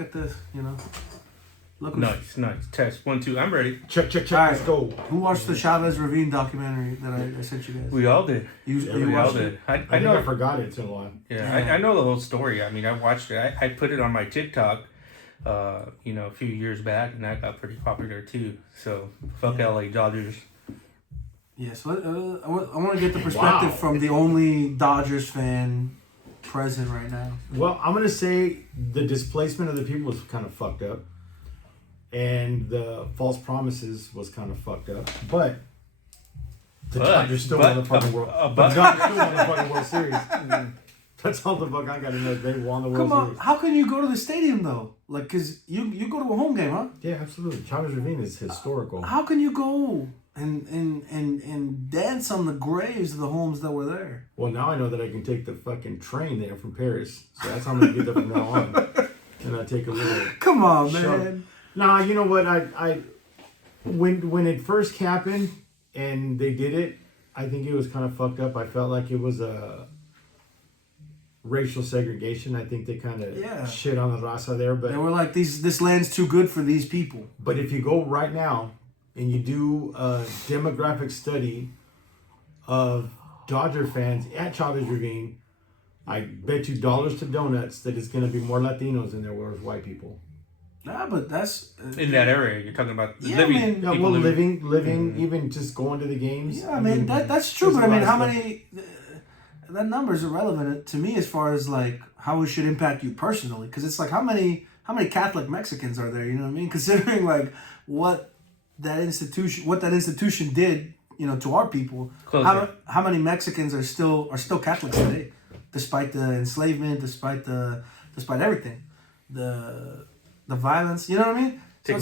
look at this. You know. Look. Nice. Test 1, 2. I'm ready. Check. Right. Let's go. Who watched the Chavez Ravine documentary that I sent you guys? We all did. You watched it? I know. I forgot it in a while. Yeah, I know the whole story. I mean, I watched it. I put it on my TikTok, a few years back, and that got pretty popular too. So, fuck LA Dodgers. Yeah, so I want to get the perspective from the only Dodgers fan present right now. Well, I'm gonna say the displacement of the people was kind of fucked up, and the false promises was kind of fucked up. But the Dodgers still won the fucking World. The Dodgers still won the fucking World Series. That's all the fuck I gotta know. They won the World Series. How can you go to the stadium though? Like, cause you go to a home game, huh? Yeah, absolutely. Chavez Ravine is historical. How can you go and dance on the graves of the homes that were there? Well, now I know that I can take the fucking train there from Paris. So that's how I'm gonna get there from now on. And I take a little. Come on, shove. man. Nah, you know what? I when it first happened and they did it, I think it was kind of fucked up. I felt like it was a racial segregation. I think they kind of shit on the raza there, but they were like, this land's too good for these people. But if you go right now and you do a demographic study of Dodger fans at Chavez Ravine, I bet you dollars to donuts that it's going to be more Latinos than there were white people. Nah, but that's in that area. You're talking about living, even just going to the games. Yeah, I mean that's true. But I mean, how many? That number is irrelevant to me as far as like how it should impact you personally, because it's like how many Catholic Mexicans are there? You know what I mean? Considering like what that institution did, to our people. How many Mexicans are still Catholics today, despite the enslavement, despite everything, the violence. You know what I mean? Take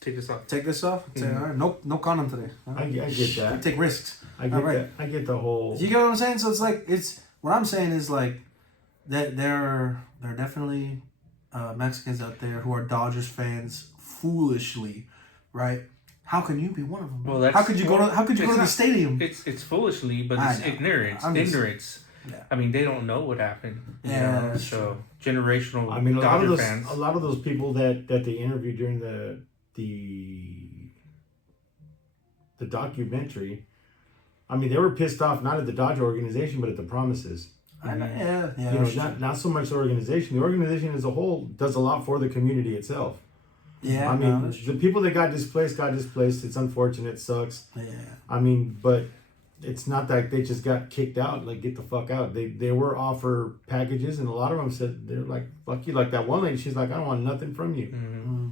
Take this off. Take this off. Say, all right, no condom today. I get that. Take risks. I get that. I get the whole. You get what I'm saying? So it's what I'm saying is like that there are definitely Mexicans out there who are Dodgers fans foolishly, right? How can you be one of them? Well, how could you go to the stadium? It's foolishly, but it's ignorance. Yeah. I mean, they don't know what happened. Yeah. So generational. I mean, Dodger fans. A lot of those people that they interviewed during the documentary, I mean, they were pissed off not at the Dodger organization, but at the promises. Not so much the organization. The organization as a whole does a lot for the community itself. Yeah, I mean, the people that got displaced. It's unfortunate. It sucks. Yeah. I mean, but it's not that they just got kicked out. Like, get the fuck out. They were offered packages, and a lot of them said they're like, fuck you. Like that one lady, she's like, I don't want nothing from you. Mm-hmm.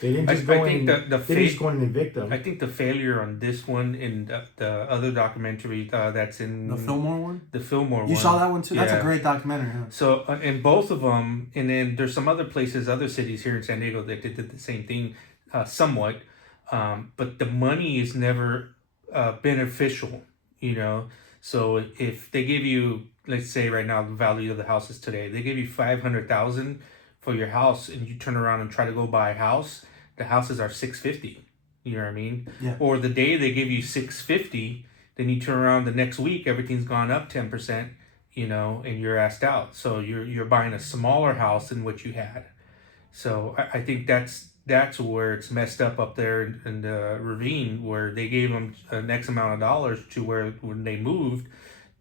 They didn't just go in. They didn't just go in and evict them. I think the failure on this one in the other documentary that's in the Fillmore one. The Fillmore one. You saw that one too. That's a great documentary. Huh? So in both of them, and then there's some other places, other cities here in San Diego that did the same thing, somewhat, but the money is never beneficial. So if they give you, let's say right now the value of the houses today, they give you $500,000 for your house, and you turn around and try to go buy a house, the houses are $650. You know what I mean? Yeah. Or the day they give you $650, then you turn around the next week, everything's gone up 10%, and you're asked out. So you're buying a smaller house than what you had. So I think that's where it's messed up there in the ravine, where they gave them an X amount of dollars to where when they moved,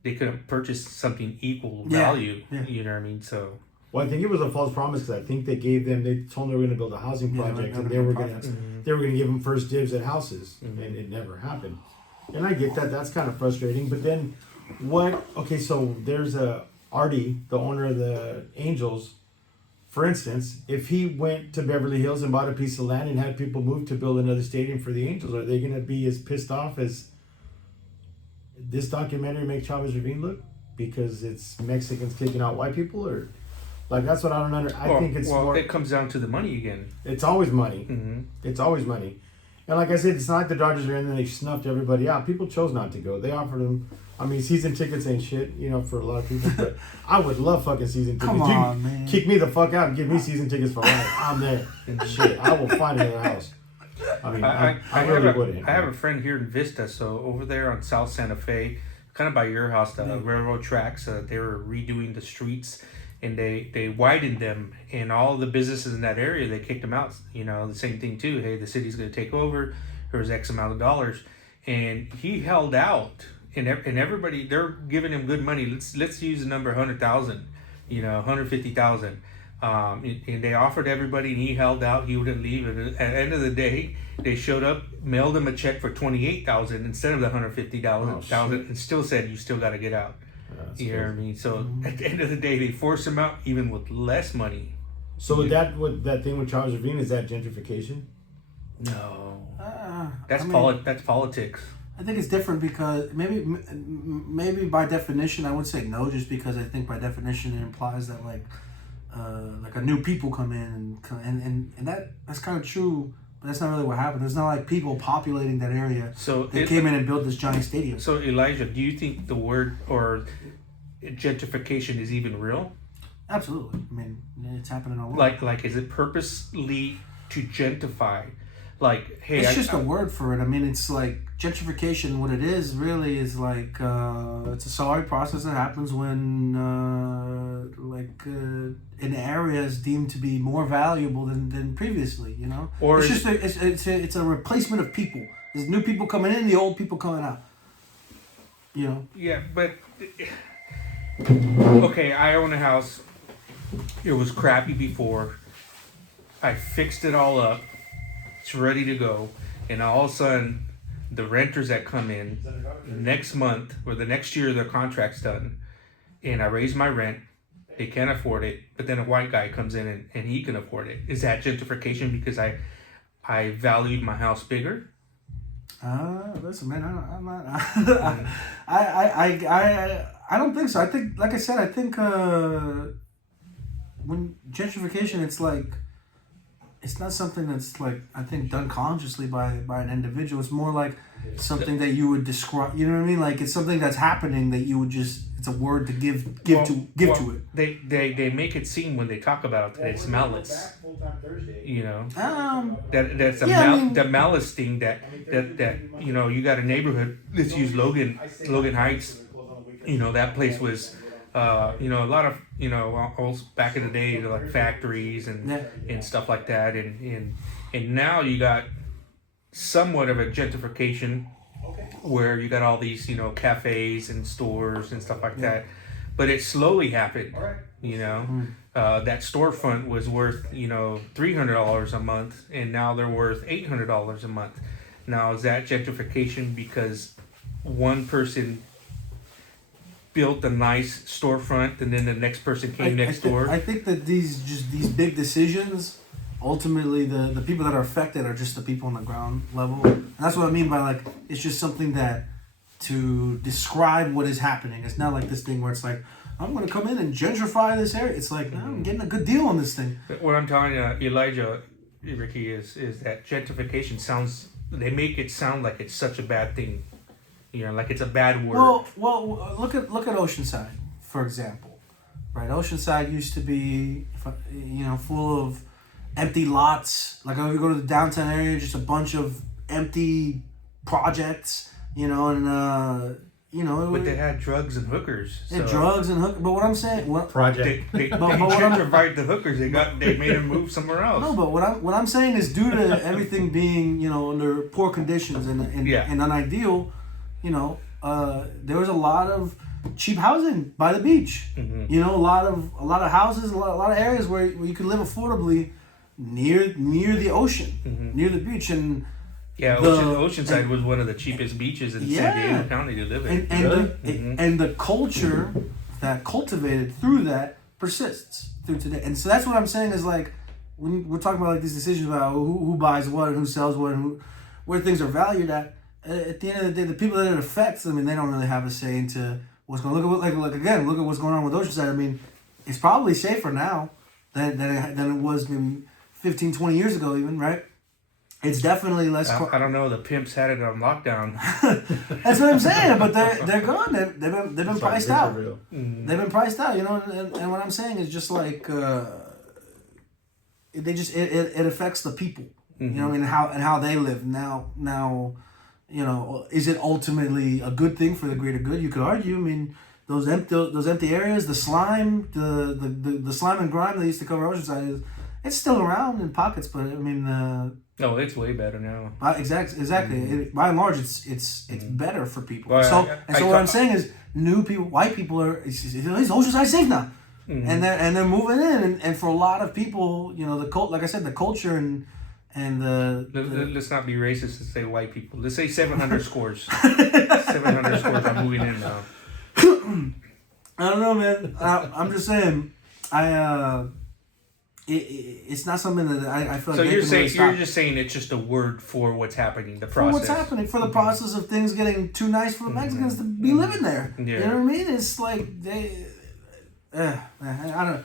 they couldn't purchase something equal value. Yeah. You know what I mean? So. Well, I think it was a false promise because I think they told them they were going to build a housing project and they were going to give them first dibs at houses, and it never happened. And I get that. That's kind of frustrating. But then okay, so there's Artie, the owner of the Angels, for instance, if he went to Beverly Hills and bought a piece of land and had people move to build another stadium for the Angels, are they going to be as pissed off as this documentary makes Chavez Ravine look? Because it's Mexicans kicking out white people, or... Like, that's what I don't understand. I think it's more... it comes down to the money again. It's always money. Mm-hmm. It's always money. And like I said, it's not like the Dodgers are in and they snuffed everybody out. People chose not to go. They offered them... I mean, season tickets ain't shit, for a lot of people. But I would love fucking season tickets. Come on, man. Kick me the fuck out and give me season tickets for life. I'm there. Shit, I will find another house. I mean, I really wouldn't. I have a friend here in Vista, so over there on South Santa Fe, kind of by your house, the railroad tracks, they were redoing the streets. and they widened them, and all the businesses in that area, they kicked them out. You know, the same thing too. Hey, the city's going to take over. There's X amount of dollars, and he held out, and everybody, they're giving him good money. Let's use the number 100,000, 150,000. And they offered everybody, and he held out. He wouldn't leave. And at the end of the day, they showed up, mailed him a check for 28,000 instead of the 150,000, and still said, "You still got to get out." You know what I mean? So at the end of the day, they forced him out even with less money. So with that thing with Chavez Ravine, is that gentrification? No, that's that's politics. I think it's different because maybe by definition I would say no, just because I think by definition it implies that like a new people come in and that's kind of true, but that's not really what happened. There's not like people populating that area. So they came in and built this giant stadium. So Elijah, do you think the word or gentrification is even real? Absolutely. I mean, it's happening all over. Like is it purposely to gentrify? Like, hey, it's just a word for it. I mean, it's like gentrification. What it is really is like it's a sorry process that happens when an area is deemed to be more valuable than previously. You know, or it's just it's a replacement of people. There's new people coming in, the old people coming out. You know. Yeah, but okay, I own a house. It was crappy before. I fixed it all up. It's ready to go, and all of a sudden, the renters that come in next month or the next year, their contract's done, and I raise my rent. They can't afford it, but then a white guy comes in and he can afford it. Is that gentrification because I valued my house bigger? Listen, man, I'm not. I don't think so. I think, like I said, I think when gentrification, it's like. It's not something that's like, I think, done consciously by an individual. It's more like something that you would describe. You know what I mean? Like it's something that's happening that you would just. It's a word to give to it. They make it seem when they talk about it, it's malice. You know. That's the malice thing that you got a neighborhood. Let's use Logan Heights. That place was. A lot of back in the day, like factories and stuff like that, and now you got somewhat of a gentrification where you got all these cafes and stores and stuff like that, but it slowly happened. That storefront was worth $300 a month, and now they're worth $800 a month. Now is that gentrification because one person built a nice storefront and then the next person came next door? I think that these big decisions, ultimately the people that are affected are just the people on the ground level. And that's what I mean by like, it's just something that to describe what is happening. It's not like this thing where it's like, I'm going to come in and gentrify this area. It's like, no, I'm getting a good deal on this thing. What I'm telling you, Elijah, Ricky, is that gentrification they make it sound like it's such a bad thing. Like it's a bad word. Well, look at Oceanside, for example, right? Oceanside used to be, full of empty lots. Like if you go to the downtown area, just a bunch of empty projects, But they had drugs and hookers. But what I'm saying, they gentrified the hookers. They made them move somewhere else. No, but what I'm saying is due to everything being under poor conditions and unideal. There was a lot of cheap housing by the beach. Mm-hmm. A lot of houses, a lot of areas where you could live affordably near the ocean, mm-hmm. near the beach, and Oceanside was one of the cheapest beaches in San Diego County to live in. And the culture that cultivated through that persists through today. And so that's what I'm saying is like when we're talking about like these decisions about who buys what and who sells what and where things are valued at. At the end of the day, the people that it affects, I mean, they don't really have a say into what's going to look at look at what's going on with Oceanside. I mean, it's probably safer now than it was maybe 15, 20 years ago even, right? It's definitely less... I don't know, the pimps had it on lockdown. That's what I'm saying, but they're gone. They've been priced out. Mm-hmm. They've been priced out, and what I'm saying is just like... it affects the people, mm-hmm. And how they live now, is it ultimately a good thing for the greater good? You could argue. I mean, those empty areas, the slime, the slime and grime that used to cover Oceanside, it's still around in pockets, but I mean, no, it's way better now. Exactly. By and large, it's better for people. Well, so what I'm saying is, new people, white people are, it's Oceanside safe now, and they're moving in, and for a lot of people, you know, like I said, the culture and let's not be racist and say white people. Let's say 700 scores. 700 scores are moving in now. I don't know, man. I'm just saying, it's not something that I feel. So like you're just saying it's just a word for what's happening, the process. For what's happening, for the process of things getting too nice for the Mexicans to be living there. Yeah. You know what I mean? It's like they, I don't.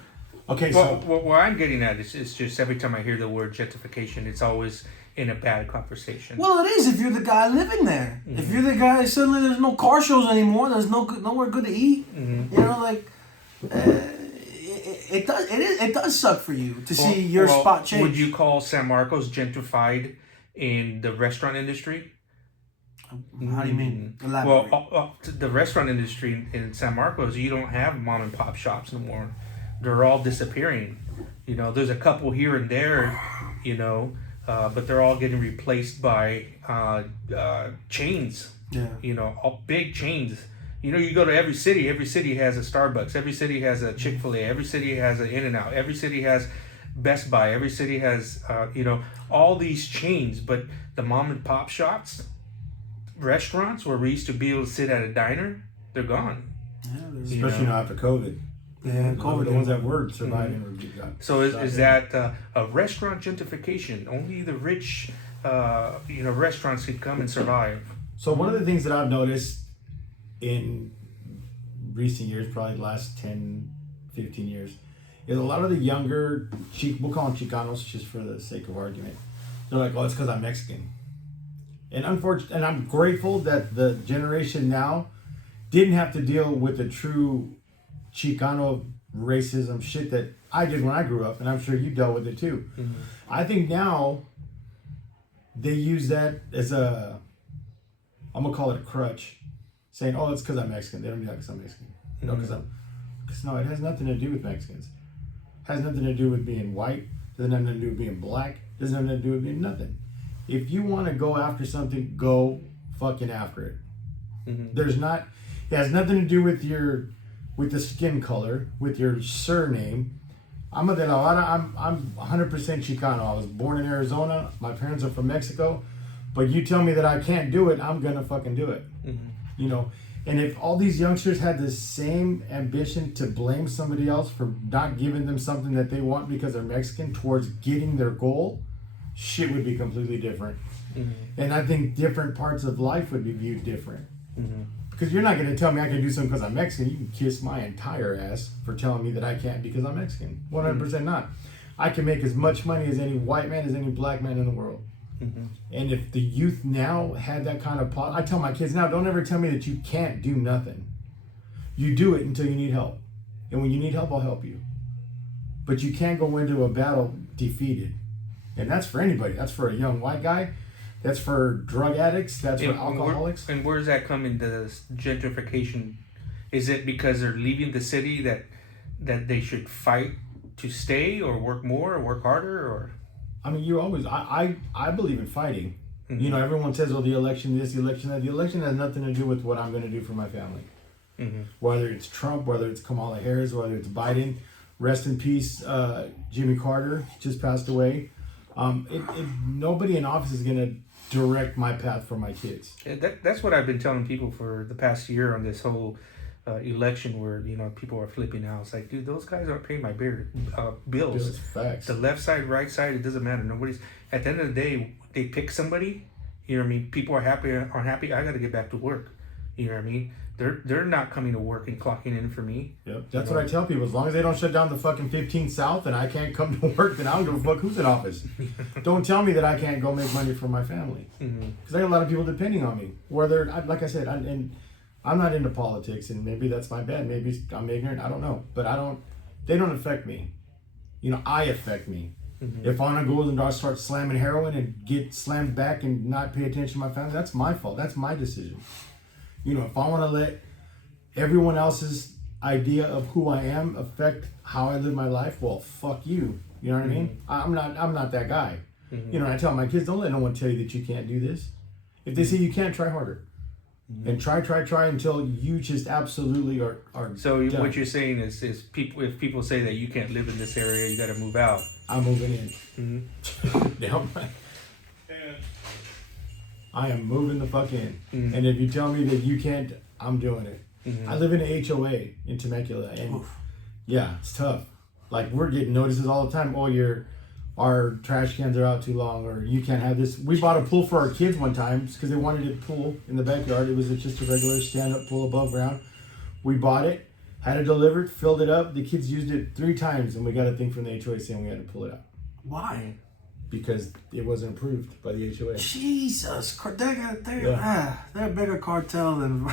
Okay, well, so what I'm getting at is just every time I hear the word gentrification, it's always in a bad conversation. Well, it is if you're the guy living there. If you're the guy, suddenly there's no car shows anymore. There's nowhere good to eat. You know, like. It does suck for you to see your spot change. Would you call San Marcos gentrified in the restaurant industry? How do you mean? Elaborate. Well, the restaurant industry in San Marcos, you don't have mom and pop shops no more. They're all disappearing. You know, there's a couple here and there, you know, but they're all getting replaced by chains. Yeah. You know, all big chains. You know, you go to every city has a Starbucks, every city has a Chick-fil-A, every city has an In-N-Out, every city has Best Buy, every city has, you know, all these chains. But the mom and pop shops, restaurants where we used to be able to sit at a diner, they're gone. Yeah, especially now after COVID. Yeah, COVID. The ones that were surviving were gone. So is that a restaurant gentrification? Only the rich, you know, restaurants could come and survive. So one of the things that I've noticed in recent years, probably the last 10, 15 years, is a lot of the younger, we'll call them Chicanos just for the sake of argument. They're like, oh, it's because I'm Mexican. And and I'm grateful that the generation now didn't have to deal with the true Chicano racism shit that I did when I grew up, and I'm sure you dealt with it too. Mm-hmm. I think now they use that as I'm gonna call it a crutch, saying, oh, it's because I'm Mexican. They don't do that because I'm Mexican. No, because no, it has nothing to do with Mexicans. It has nothing to do with being white. It doesn't have nothing to do with being black. It doesn't have nothing to do with being nothing. If you want to go after something, go fucking after it. Mm-hmm. It has nothing to do with with the skin color, with your surname. I'm a de La Habana. I'm 100% Chicano. I was born in Arizona. My parents are from Mexico. But you tell me that I can't do it, I'm gonna fucking do it. Mm-hmm. You know, and if all these youngsters had the same ambition to blame somebody else for not giving them something that they want because they're Mexican towards getting their goal, shit would be completely different. Mm-hmm. And I think different parts of life would be viewed different. Mm-hmm. Because you're not going to tell me I can do something because I'm Mexican. You can kiss my entire ass for telling me that I can't because I'm Mexican. 100% not. I can make as much money as any white man, as any black man in the world. Mm-hmm. And if the youth now had that kind of I tell my kids now, don't ever tell me that you can't do nothing. You do it until you need help. And when you need help, I'll help you. But you can't go into a battle defeated. And that's for anybody. That's for a young white guy. That's for drug addicts. That's for alcoholics. And where's that coming, the gentrification? Is it because they're leaving the city that they should fight to stay or work more or work harder? Or I mean, you always, I believe in fighting. Mm-hmm. You know, everyone says, oh, the election this, the election that. The election has nothing to do with what I'm going to do for my family. Mm-hmm. Whether it's Trump, whether it's Kamala Harris, whether it's Biden. Rest in peace, Jimmy Carter just passed away. Nobody in office is going to direct my path for my kids. Yeah, that's what I've been telling people for the past year on this whole election where, you know, people are flipping out. It's like, dude, those guys aren't paying my bills. Facts. The left side, right side, it doesn't matter. Nobody's, at the end of the day, they pick somebody, you know what I mean? People are happy, I got to get back to work. You know what I mean? They're not coming to work and clocking in for me. Yep. That's what I tell people. As long as they don't shut down the fucking 15 South and I can't come to work, then I don't give a fuck who's in office. Don't tell me that I can't go make money for my family. Because I got a lot of people depending on me. Whether, like I said, I'm not into politics, and maybe that's my bad. Maybe I'm ignorant. I don't know. But they don't affect me. You know, I affect me. Mm-hmm. If Anna goes and I start slamming heroin and get slammed back and not pay attention to my family, that's my fault. That's my decision. You know, if I want to everyone else's idea of who I am affect how I live my life, well, fuck you. You know what I mean? I'm not that guy. You know, I tell my kids, don't let no one tell you that you can't do this. If they say you can't, try harder. And try until you just absolutely are So done. what you're saying is people, if people say that you can't live in this area, you got to move out. I'm moving in. Damn right. I am moving the fuck in. And if you tell me that you can't, I'm doing it. I live in an HOA in Temecula, and yeah, it's tough. Like, we're getting notices all the time. Oh, our trash cans are out too long, or you can't have this. We bought a pool for our kids one time because they wanted a pool in the backyard. It was just a regular stand-up pool above ground. We bought it, had it delivered, filled it up. The kids used it 3 times, and we got a thing from the HOA saying we had to pull it out. Why? Because it wasn't approved by the HOA. Jesus Christ, they're a bigger cartel than.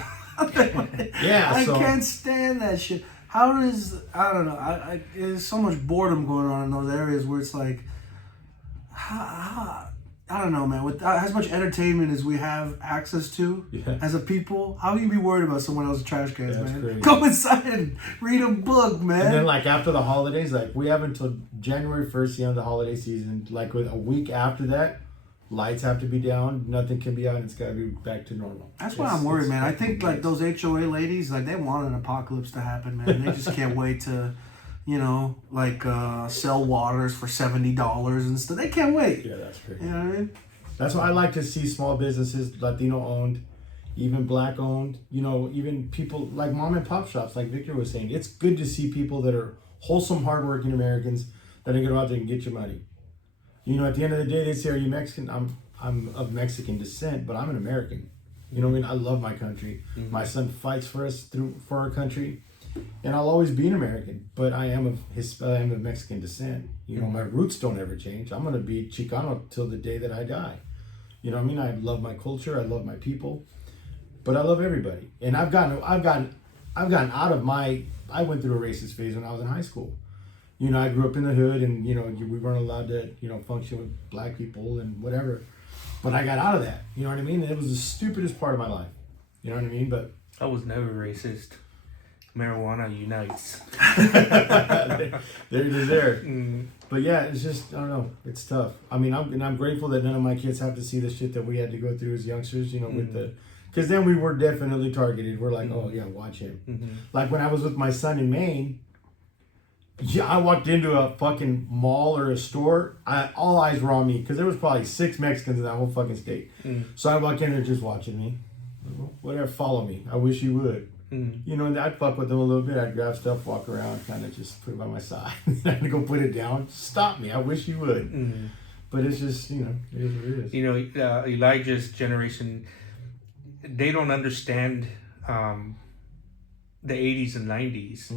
Yeah, I so can't stand that shit. How does, I don't know, there's so much boredom going on in those areas where it's like, I don't know, man, with as much entertainment as we have access to as a people, how can you be worried about someone else's trash cans, man? Crazy. Go inside and read a book, man. And then, like, after the holidays, like, we have until January 1st, the end of the holiday season. Like, with a week after that, lights have to be down, nothing can be out, and it's got to be back to normal. That's why I'm worried, man. I think, like, those HOA ladies, like, they want an apocalypse to happen, man. They just can't wait to, you know, like, sell waters for $70 and stuff. They can't wait. Yeah, that's crazy. You know what I mean? That's why I like to see small businesses, Latino owned, even black owned, you know, even people like mom and pop shops, like Victor was saying. It's good to see people that are wholesome, hardworking Americans that are going to go out there and get your money. You know, at the end of the day, they say, are you Mexican? I'm of Mexican descent, but I'm an American. You know what I mean? I love my country. My son fights for us for our country, and I'll always be an American. But I am of Mexican descent. You know, my roots don't ever change. I'm gonna be Chicano till the day that I die. You know what I mean? I love my culture. I love my people, but I love everybody. And I've gotten out of my. I went through a racist phase when I was in high school. You know, I grew up in the hood, and, you know, we weren't allowed to, you know, function with black people and whatever. But I got out of that. You know what I mean? And it was the stupidest part of my life. You know what I mean? But I was never racist. Marijuana unites. there it is there. But yeah, it's just, I don't know. It's tough. I mean, I'm grateful that none of my kids have to see the shit that we had to go through as youngsters, you know, with the... Because then we were definitely targeted. We're like, oh, yeah, watch him. Like, when I was with my son in Maine... Yeah, I walked into a fucking mall or a store. All eyes were on me because there was probably 6 Mexicans in that whole fucking state. So I walked in there just watching me. Whatever, follow me. I wish you would. You know, and I'd fuck with them a little bit. I'd grab stuff, walk around, kind of just put it by my side. I'd go put it down. Stop me. I wish you would. But it's just, you know, it is what it is. You know, Elijah's generation, they don't understand the 80s and 90s.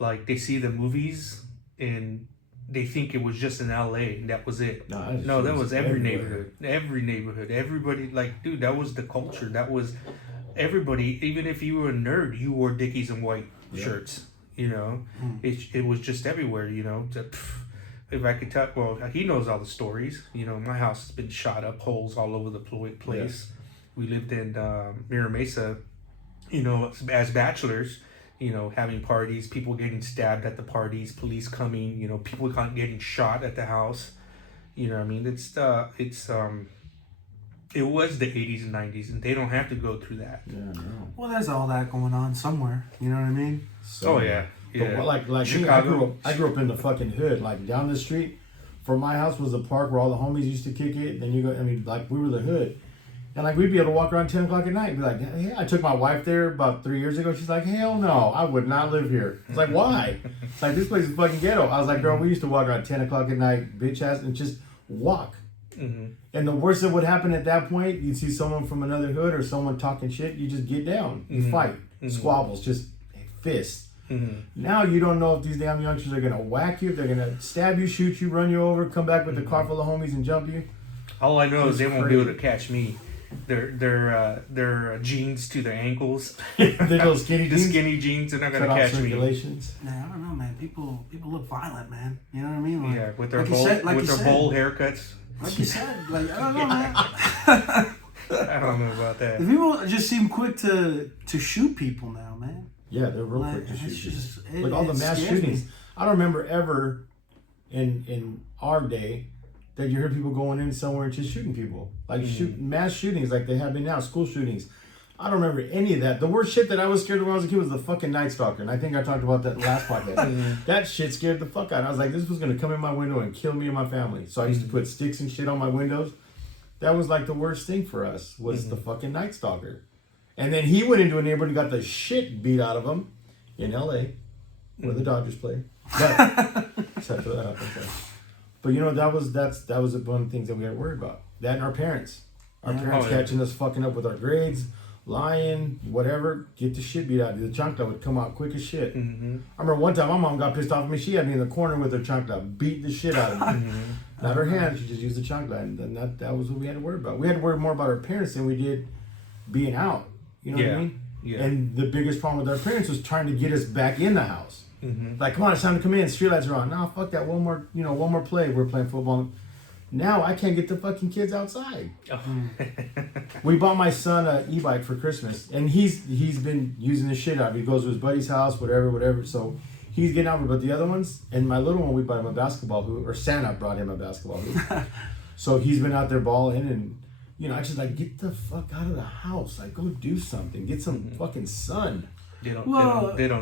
Like, they see the movies and they think it was just in LA and that was it. No, that was every neighborhood. Every neighborhood. Everybody, like, dude, that was the culture. That was everybody. Even if you were a nerd, you wore Dickies and white shirts. You know, it was just everywhere. You know, if I could tell, well, he knows all the stories. You know, my house has been shot up, holes all over the place. We lived in Mira Mesa, you know, as bachelors. You know, having parties, people getting stabbed at the parties, police coming, you know, people getting shot at the house. You know what I mean? It was the 80s and 90s, and they don't have to go through that. Yeah, no. Well, there's all that going on somewhere. You know what I mean? Oh, yeah. But like Chicago. me, I grew up in the fucking hood. Like, down the street from my house was a park where all the homies used to kick it. Then you go, I mean, like, we were the hood. And, like, we'd be able to walk around 10 o'clock at night and be like, hey, I took my wife there about 3 years ago. She's like, hell no, I would not live here. It's like, why? It's like, this place is fucking ghetto. I was like, girl, we used to walk around 10 o'clock at night, bitch ass, and just walk. And the worst that would happen at that point, you'd see someone from another hood or someone talking shit, you just get down. You fight. Squabbles, just fists. Now you don't know if these damn youngsters are going to whack you, if they're going to stab you, shoot you, run you over, come back with a car full of homies and jump you. All I know is they won't be able to catch me. Their jeans to their ankles. The little skinny jeans. The skinny jeans are not gonna catch me. Yeah, I don't know, man. People look violent, man. You know what I mean? Like, Yeah, with their like bowl haircuts. Like you said, like, I don't know, man. I don't know about that. People just seem quick to shoot people now, man. Yeah, they're real Like, quick to it's shoot. just- Like all the it mass scares me. shootings. I don't remember ever in our day that you heard people going in somewhere and just shooting people. Like mass shootings like they have been now, school shootings. I don't remember any of that. The worst shit that I was scared of when I was a kid was the fucking Night Stalker. And I think I talked about that last podcast. That shit scared the fuck out. I was like, this was going to come in my window and kill me and my family. So I used to put sticks and shit on my windows. That was like the worst thing for us was the fucking Night Stalker. And then he went into a neighborhood and got the shit beat out of him in L.A. where the Dodgers play. But, except for that, but you know, that was one of the things that we had to worry about. That and our parents. Our parents catching us fucking up with our grades, lying, whatever, get the shit beat out of you. The chancla would come out quick as shit. I remember one time my mom got pissed off at me. She had me in the corner with her chancla, beat the shit out of me. Not her hand, she just used the chancla. And then that was what we had to worry about. We had to worry more about our parents than we did being out. You know what I mean? Yeah. And the biggest problem with our parents was trying to get us back in the house. Like, come on, it's time to come in. Streetlights are on. No, fuck that. One more play. We're playing football. Now I can't get the fucking kids outside. We bought my son an e-bike for Christmas, and he's been using the shit out of it. He goes to his buddy's house, whatever. So he's getting out of it. But the other ones, and my little one, we bought him a basketball hoop, or Santa brought him a basketball hoop. So he's been out there balling, and you know, I just like, get the fuck out of the house. Like, go do something. Get some fucking sun. They don't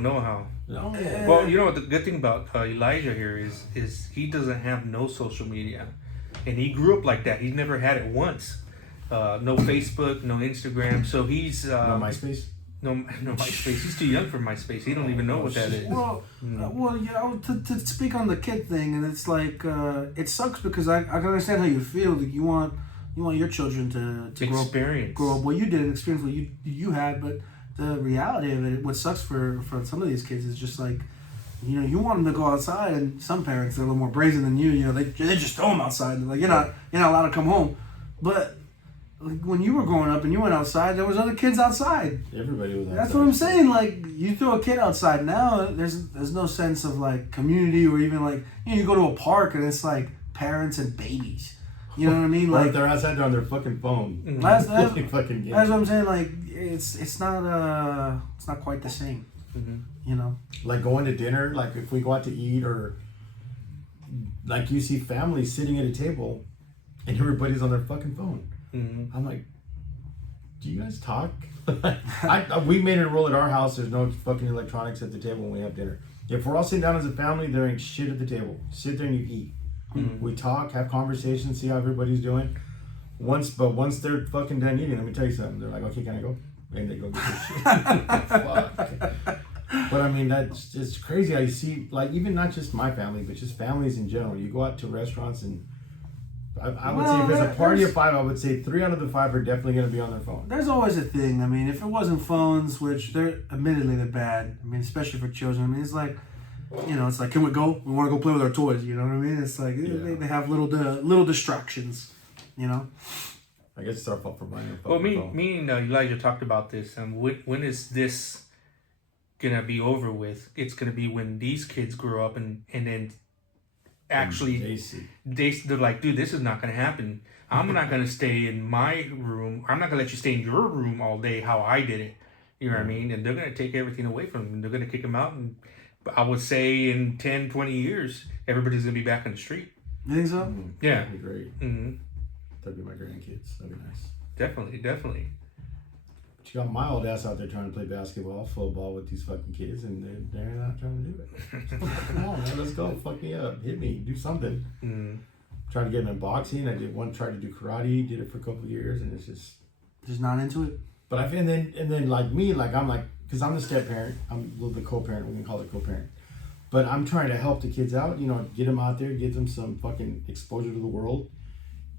know how. No. Well, you know what the good thing about Elijah here is he doesn't have no social media, and he grew up like that. He's never had it once. No Facebook, no Instagram. So he's No MySpace. No MySpace. He's too young for MySpace. He don't even know what that is. Well, yeah. To speak on the kid thing, and it's like it sucks because I can understand how you feel. Like you want your children to grow up. Well, you didn't experience what you had, but the reality of it, what sucks for some of these kids is just like, you know, you want them to go outside, and some parents are a little more brazen than you. You know, they just throw them outside. They're like, you're not allowed to come home. But like, when you were growing up and you went outside, there was other kids outside. Everybody was outside. That's what I'm saying. Like, you throw a kid outside now, there's no sense of like community, or even like, you know, you go to a park and it's like parents and babies. You know what I mean? Like, Like, they're outside, they're on their fucking phone. That's fucking game. what I'm saying. Like, it's not quite the same. You know, Like going to dinner, like if we go out to eat, or like you see families sitting at a table and everybody's on their fucking phone. I'm like, do you guys talk? We made it a rule at our house, there's no fucking electronics at the table when we have dinner. If we're all sitting down as a family, there ain't shit at the table. Sit there and you eat. We talk, have conversations, see how everybody's doing. Once they're fucking done eating, let me tell you something. They're like, okay, can I go? And they go get their shit. Fuck. But I mean, it's crazy how you see, like, even not just my family, but just families in general. You go out to restaurants, and I would say if there's a party of 5, I would say 3 out of the 5 are definitely going to be on their phone. there's always a thing. I mean, if it wasn't phones, which they're bad. I mean, especially for children. I mean, it's like, you know, it's like, can we go? We want to go play with our toys. You know what I mean? It's like they have little distractions. You know. I guess it's our fault for buying a phone. Well, me and Elijah talked about this. When is this gonna be over with? It's gonna be when these kids grow up and then actually they're like, dude, this is not gonna happen. I'm not gonna stay in my room. I'm not gonna let you stay in your room all day how I did it. You know what I mean? And they're gonna take everything away from them. And they're gonna kick them out. And I would say in 10, 20 years, everybody's gonna be back on the street. You think so? Yeah. That'd be great. That'd be my grandkids. That'd be nice. Definitely. But you got my old ass out there trying to play basketball, football with these fucking kids, and they're not trying to do it. Come on, man, let's go. Fuck me up. Hit me. Do something. Tried to get them in boxing. I tried to do karate. Did it for a couple of years, and it's just not into it. But and then like me, like I'm like, because I'm the step parent. I'm a little bit co-parent. We can call it co-parent. But I'm trying to help the kids out. You know, get them out there, get them some fucking exposure to the world.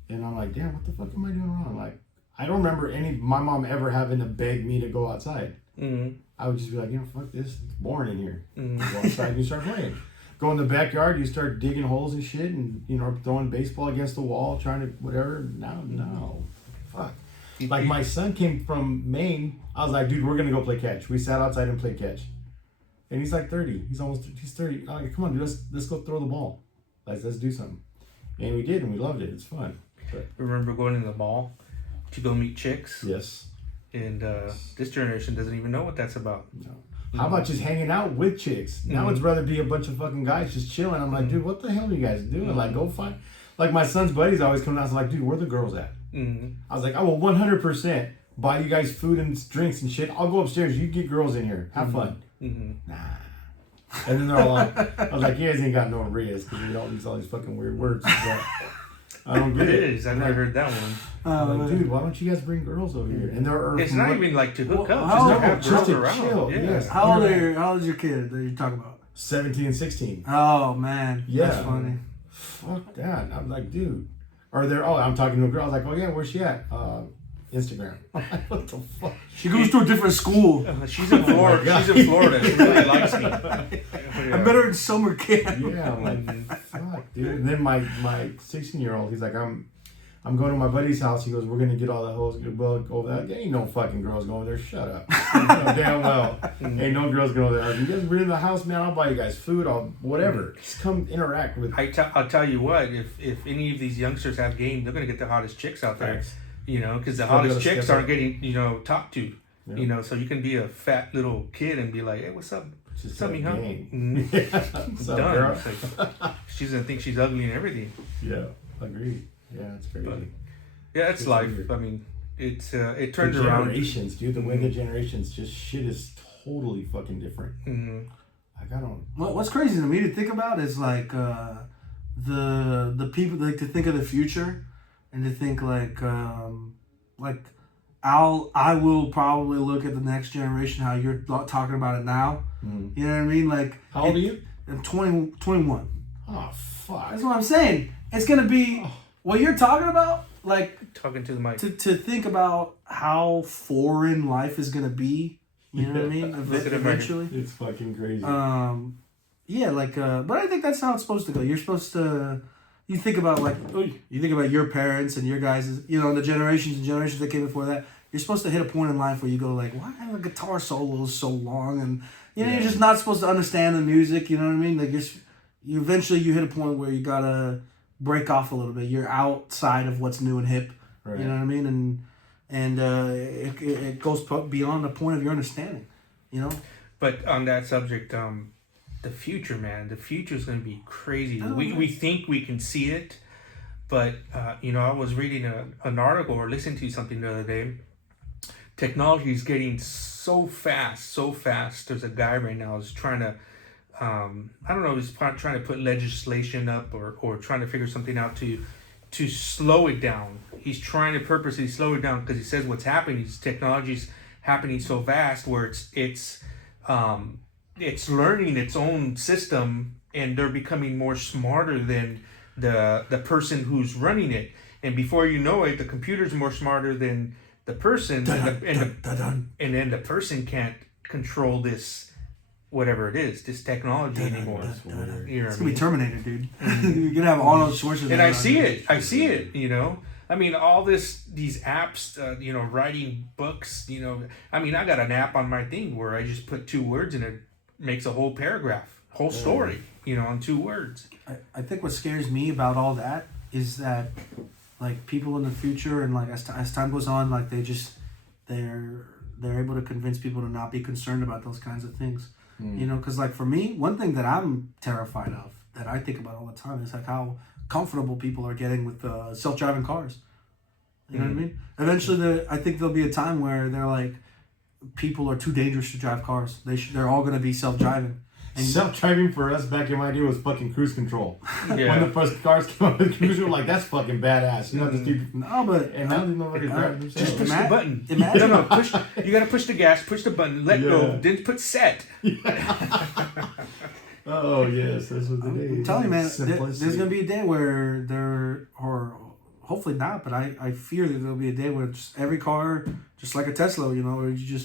And I'm like, damn, what the fuck am I doing wrong? Like, I don't remember my mom ever having to beg me to go outside. I would just be like, you know, fuck this. It's boring in here. Go outside and you start playing. Go in the backyard, you start digging holes and shit, and, you know, throwing baseball against the wall, trying to whatever. No. Fuck. Like, my son came from Maine. I was like, dude, we're going to go play catch. We sat outside and played catch. And he's like 30. He's 30. I'm like, come on, dude, let's go throw the ball. Let's do something. And we did, and we loved it. It's fun. But, remember going to the mall to go meet chicks? Yes. And this generation doesn't even know what that's about. No. How about just hanging out with chicks? Now it's rather be a bunch of fucking guys just chilling. I'm like, dude, what the hell are you guys doing? Like, go find. Like, my son's buddies always come down. I was like, dude, where are the girls at? I was like, I will 100% buy you guys food and drinks and shit. I'll go upstairs. You get girls in here. Have fun. Nah. And then they're all like, I was like, you guys ain't got no risk because you don't use all these fucking weird words. But I don't get it. I've never heard that one. I'm like, dude, why don't you guys bring girls over here? And they're it's not even like to hook up. Just to chill. Yeah. Yes. How old is your kid that you're talking about? 17 and 16. Oh man, Yeah. that's funny. Fuck that. I'm like, dude. Or they're, I'm talking to a girl. I was like, oh yeah, where's she at? Instagram. What the fuck? She goes to a different school. She's in Florida. She's in Florida. She really likes me. I met her in summer camp. Yeah, I'm like, fuck, dude. And then my 16-year-old, he's like, I'm going to my buddy's house. He goes, we're gonna get all the hoes. Well, go over there. There ain't no fucking girls going over there. Shut up. You know damn well, ain't no girls going over there. If you guys bring in the house, man, I'll buy you guys food. I'll whatever. Just come interact with. I'll tell you what. If any of these youngsters have game, they're gonna get the hottest chicks out there. Thanks. You know, because the hottest chicks aren't getting talked to. Yeah. You know, so you can be a fat little kid and be like, hey, what's up? What's up, huh? Done. Like, she's gonna think she's ugly and everything. Yeah, agreed. Yeah, it's crazy. But, yeah, it's life. Weird. I mean, it turns around. Generations, dude. The way the generations, just shit is totally fucking different. Like I don't. What's crazy to me to think about is like the people like to think of the future and to think like I will probably look at the next generation how you're talking about it now. You know what I mean? Like how old are you? I'm 21. Oh fuck. That's what I'm saying. It's gonna be what you're talking about. Like talking to the mic. To think about how foreign life is gonna be. You know what I mean? Eventually. It's fucking crazy. Yeah, like but I think that's how it's supposed to go. You're supposed to. You think about your parents and your guys, the generations and generations that came before that. You're supposed to hit a point in life where you go like, why are the guitar solos so long? And you're just not supposed to understand the music. You know what I mean? Like you eventually hit a point where you gotta break off a little bit. You're outside of what's new and hip. Right. You know what I mean? And it goes beyond the point of your understanding. You know. But on that subject, the future, man. The future is going to be crazy. We think we can see it, but I was reading an article or listening to something the other day. Technology is getting so fast. There's a guy right now who's trying to, he's trying to put legislation up or trying to figure something out to slow it down. He's trying to purposely slow it down because he says what's happening is technology's happening so fast where it's learning its own system and they're becoming more smarter than the person who's running it. And before you know it, the computer's more smarter than the person, and then the person can't control this, whatever it is, this technology anymore. It's gonna be Terminator, dude. You're gonna have Arnold Schwarzenegger. And I see it. I mean, all these apps, writing books. I mean, I got an app on my thing where I just put 2 words in it. Makes a whole paragraph, whole story, on 2 words. I think what scares me about all that is that, like, people in the future and like as time goes on, like they're able to convince people to not be concerned about those kinds of things. Because like for me, one thing that I'm terrified of, that I think about all the time, is like how comfortable people are getting with self-driving cars. You know what I mean? Eventually, I think there'll be a time where they're like, people are too dangerous to drive cars. They're all gonna be self-driving. And self-driving for us back in my day was fucking cruise control. Yeah. When the first cars came out with cruise control, like that's fucking badass. You know, and now these motherfuckers drive themselves. Just push the button. Imagine. No, push. You gotta push the gas, push the button, let go, then put set. Oh yes, that's what the day. I'm telling you, man. There's gonna be a day where hopefully not, but I fear that there'll be a day where just every car, just like a Tesla, where you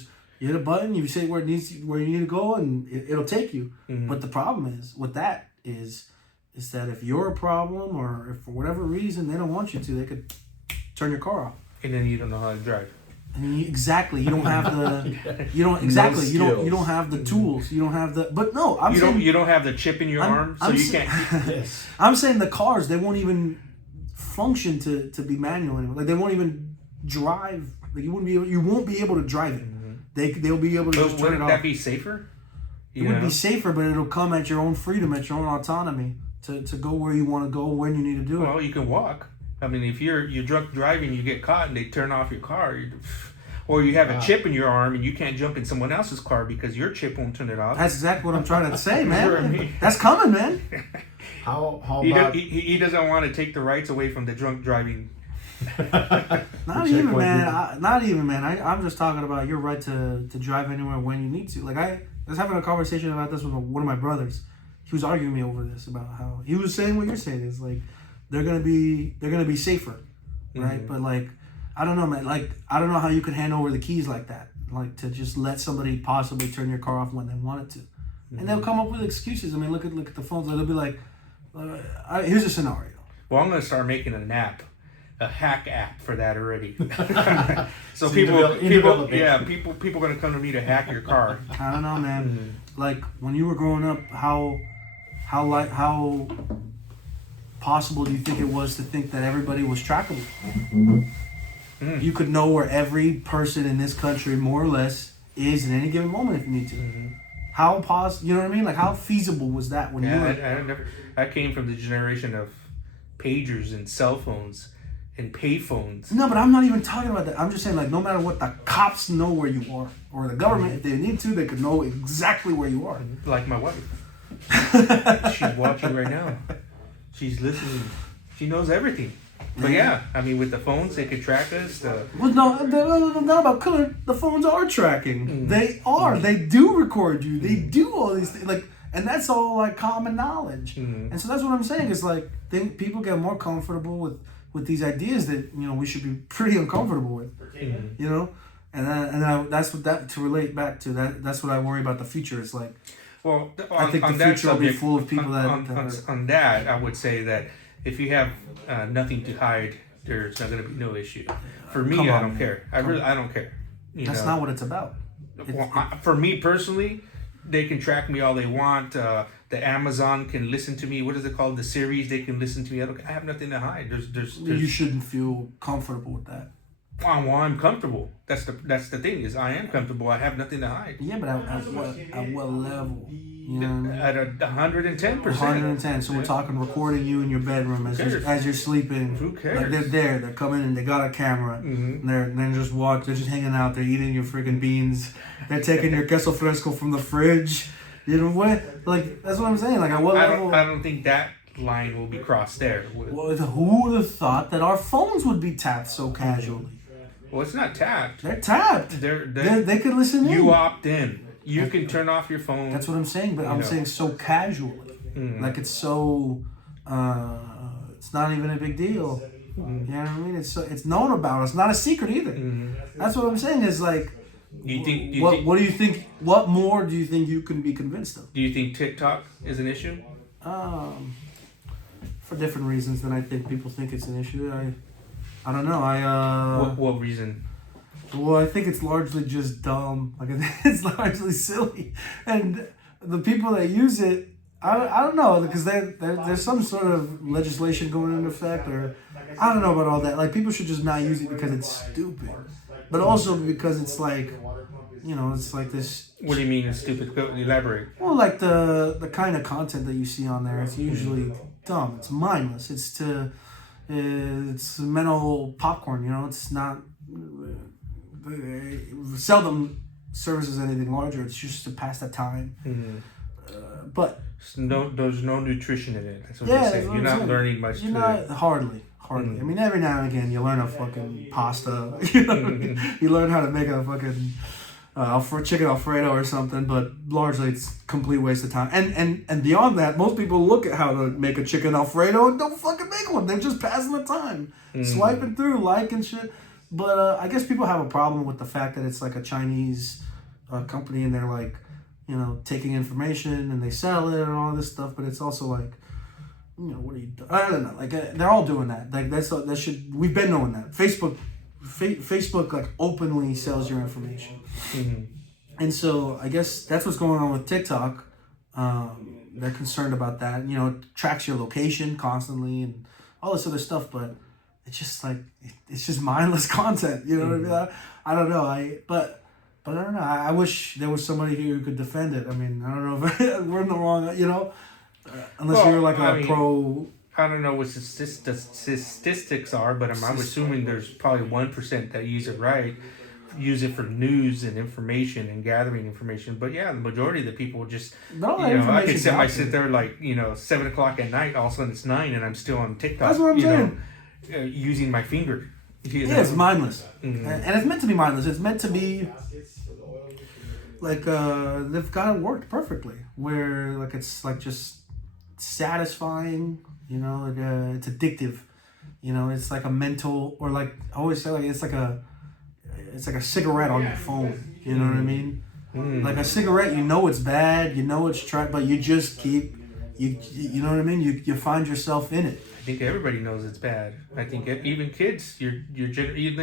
hit a button, you say where you need to go, and it'll take you. But the problem is with that is that if you're a problem, or if for whatever reason they don't want you to, they could turn your car off. And then you don't know how to drive. And you don't have the you don't have the tools. You don't have the you don't have the chip in your arm, so you can't. Yes. I'm saying the cars, they won't even function to be manual anymore. Like they won't even drive. Like you won't be able to drive it. They'll be able to just turn it off. Wouldn't that be safer? It would be safer, but it'll come at your own freedom, at your own autonomy to go where you want to go, when you need to do it. Well, you can walk. I mean, if you're drunk driving, you get caught and they turn off your car, or you have a chip in your arm and you can't jump in someone else's car because your chip won't turn it off. That's exactly what I'm trying to say, man. That's coming, man. How about... He doesn't want to take the rights away from the drunk driving. Not even, man. I'm just talking about your right to drive anywhere when you need to. Like, I was having a conversation about this with one of my brothers. He was arguing me over this, about how he was saying what you're saying is like they're gonna be safer, right? Mm-hmm. But like, I don't know, man. Like, I don't know how you could hand over the keys like that, like to just let somebody possibly turn your car off when they wanted to, and they'll come up with excuses. I mean, look at the phones. They'll be like, here's a scenario. Well, I'm gonna start making an app. A hack app for that already. So people gonna come to me to hack your car. I don't know, man. Like when you were growing up, how possible do you think it was to think that everybody was trackable? You could know where every person in this country, more or less, is in any given moment if you need to. How you know what I mean? Like how feasible was that when you were? I came from the generation of pagers and cell phones. And payphones. No, but I'm not even talking about that. I'm just saying, like, no matter what, the cops know where you are, or the government, if they need to, they could know exactly where you are. Like my wife. She's watching right now. She's listening. She knows everything. But yeah, I mean, with the phones, they could track us. Well, no, not about color. The phones are tracking. They are. They do record you. They do all these things. Like, and that's all like common knowledge. And so that's what I'm saying. Is like, people get more comfortable with these ideas that we should be pretty uncomfortable with, and that's what that to relate back to that. That's what I worry about the future. It's like, well, I think the future will be full of people on that. I would say that if you have nothing to hide, there's not going to be no issue. For me, I don't care. I don't care. That's not what it's about. For me personally, they can track me all they want. The Amazon can listen to me. What is it called? The series, they can listen to me. I have nothing to hide. There's You shouldn't feel comfortable with that. Well, I'm comfortable. That's the thing is I am comfortable. I have nothing to hide. Yeah, but at what level? You know what I mean? At 110%. 110. So we're talking recording you in your bedroom as you're sleeping. Who cares? Like they're coming and they got a camera. And they're just hanging out. They're eating your freaking beans. They're taking your queso fresco from the fridge. You know what? Like that's what I'm saying. Like at what level? I don't think that line will be crossed there. Well, who would have thought that our phones would be tapped so casually? Well, it's not tapped. They're tapped. They could listen in. You opt in. You can turn off your phone. That's what I'm saying, but I'm saying so casually. Like it's so, it's not even a big deal. You know what I mean? It's known about. It's not a secret either. That's what I'm saying is like, what do you think, what more do you think you can be convinced of? Do you think TikTok is an issue? For different reasons than I think people think it's an issue. I don't know. What reason? Well, I think it's largely just dumb. Like it's largely silly, and the people that use it, I don't know, because there's some sort of legislation going into effect, or I don't know about all that. Like people should just not use it because it's stupid, but also because it's like, it's like this. What do you mean it's stupid? Elaborate. Well, like the kind of content that you see on there, it's usually dumb. It's mindless. It's mental popcorn. It's not. Seldom services anything larger. It's just to pass the time. But there's no nutrition in it. That's what you're saying. You're not learning much. You're not hardly. I mean, every now and again you learn a fucking pasta. You learn how to make a fucking chicken Alfredo or something. But largely it's complete waste of time. And beyond that, most people look at how to make a chicken Alfredo and don't fucking make one. They're just passing the time, swiping through, liking shit. But I guess people have a problem with the fact that it's like a Chinese company and they're like, taking information and they sell it and all this stuff. But it's also like, what are you doing? I don't know. Like they're all doing that. Like we've been knowing that. Facebook like openly sells your information. And so I guess that's what's going on with TikTok. They're concerned about that. It tracks your location constantly and all this other stuff. But it's just like, it's just mindless content, what I mean? I don't know. But But I don't know. I wish there was somebody here who could defend it. I mean, I don't know if we're in the wrong, unless you're like pro. I don't know what the statistics are, but I'm assuming there's probably 1% that use it for news and information and gathering information. But yeah, the majority of the people just, I can sit there like, 7 o'clock at night, all of a sudden it's 9 and I'm still on TikTok. That's what I'm saying. Using my finger. Yeah, it's mindless. Mm-hmm. And it's meant to be mindless. It's meant to be like, they've got it worked perfectly. Where like it's like just satisfying, it's addictive. It's like a mental, or like I always say, like it's like a cigarette on your phone. You know what I mean? Like a cigarette, it's bad, it's but you just keep, you know what I mean? You find yourself in it. I think everybody knows it's bad. I think even kids, the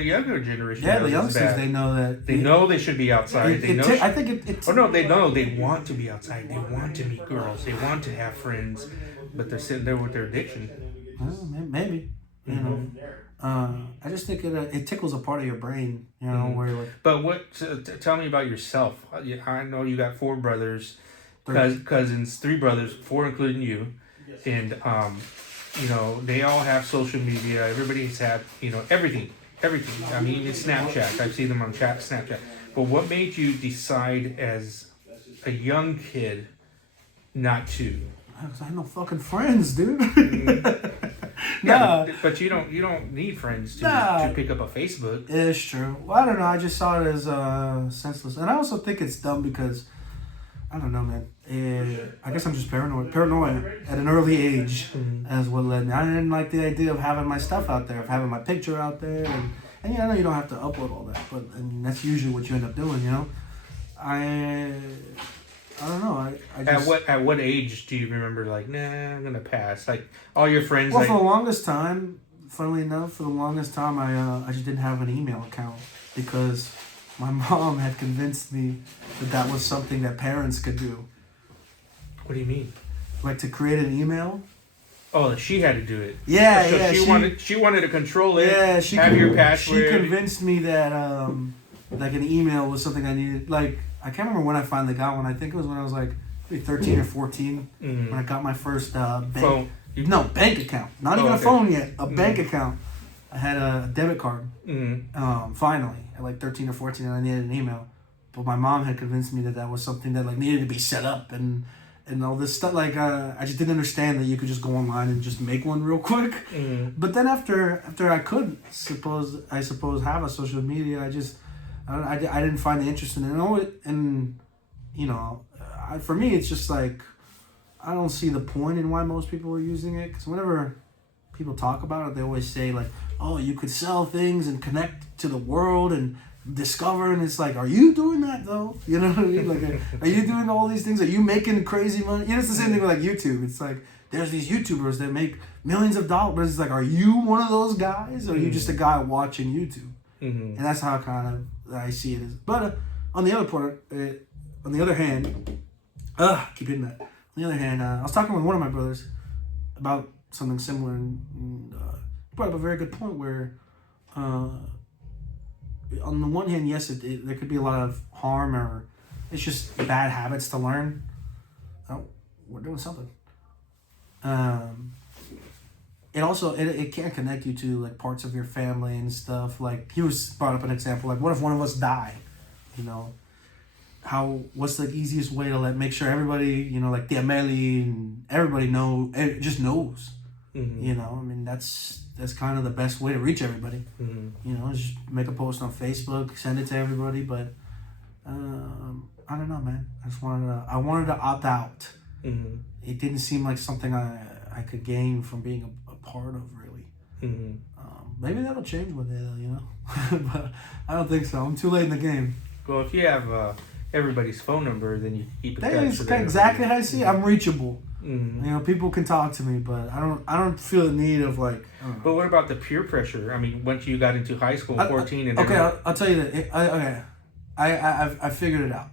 younger generation. Yeah, the youngsters, they know that. They know they should be outside. I think it's. Oh no, they know they want to be outside. They want to meet girls. They want to have friends, but they're sitting there with their addiction. Maybe. I just think it tickles a part of your brain. Where like. But what? Tell me about yourself. I know you got 4 brothers, cousins, 3 brothers, 4 including you, and they all have social media. Everybody's had, everything. I mean, even Snapchat. I see them on Snapchat. But what made you decide as a young kid not to? Because I had no fucking friends, dude. Yeah, but you don't need friends to pick up a Facebook. It's true. Well, I don't know. I just saw it as senseless, and I also think it's dumb because I don't know, man. I guess I'm just paranoid at an early age, as what led me. I didn't like the idea of having my stuff out there, of having my picture out there, and I know you don't have to upload all that, but I mean that's usually what you end up doing, I don't know. I just, at what age do you remember like, nah, I'm gonna pass? Like all your friends. Well, for the longest time, funnily enough, I just didn't have an email account because my mom had convinced me that was something that parents could do. What do you mean? Like to create an email. Oh, she had to do it. Yeah, so she wanted to control it. Yeah, have your password. She convinced me that like an email was something I needed. Like I can't remember when I finally got one. I think it was when I was like maybe 13 or 14 when I got my first bank account. Not even a phone yet. A bank account. I had a debit card. Finally, at like 13 or 14, and I needed an email. But my mom had convinced me that was something that like needed to be set up and all this stuff. Like I just didn't understand that you could just go online and just make one real quick. But then after I could suppose have a social media, I didn't find the interest in it. And for me, it's just like I don't see the point in why most people are using it. Because whenever people talk about it, they always say like, oh, you could sell things and connect to the world and discover, and it's like, are you doing that though? You know what I mean? Like, are you doing all these things? Are you making crazy money? It's the same thing with like YouTube. It's like there's these YouTubers that make millions of dollars, but it's like, are you one of those guys, or are you just a guy watching YouTube? And that's how kind of I see it as. But on the other hand, keep hitting that. On the other hand, I was talking with one of my brothers about something similar, and he brought up a very good point where. On the one hand, yes, there could be a lot of harm, or it's just bad habits to learn. Oh, we're doing something. It also it can connect you to like parts of your family and stuff. Like he was brought up an example. Like, what if one of us die? What's the easiest way to make sure everybody, like the Ameli and everybody just knows. I mean that's kind of the best way to reach everybody. Just make a post on Facebook, send it to everybody. But I don't know, man. I wanted to opt out. It didn't seem like something I could gain from being a part of, really. Maybe that'll change one day, though, but I don't think so. I'm too late in the game. Well, if you have everybody's phone number, then you keep it. That's exactly how I see it. I'm reachable. People can talk to me, but I don't feel the need of like. But what about the peer pressure? I mean, once you got into high school, 14, and I'll tell you that. I figured it out.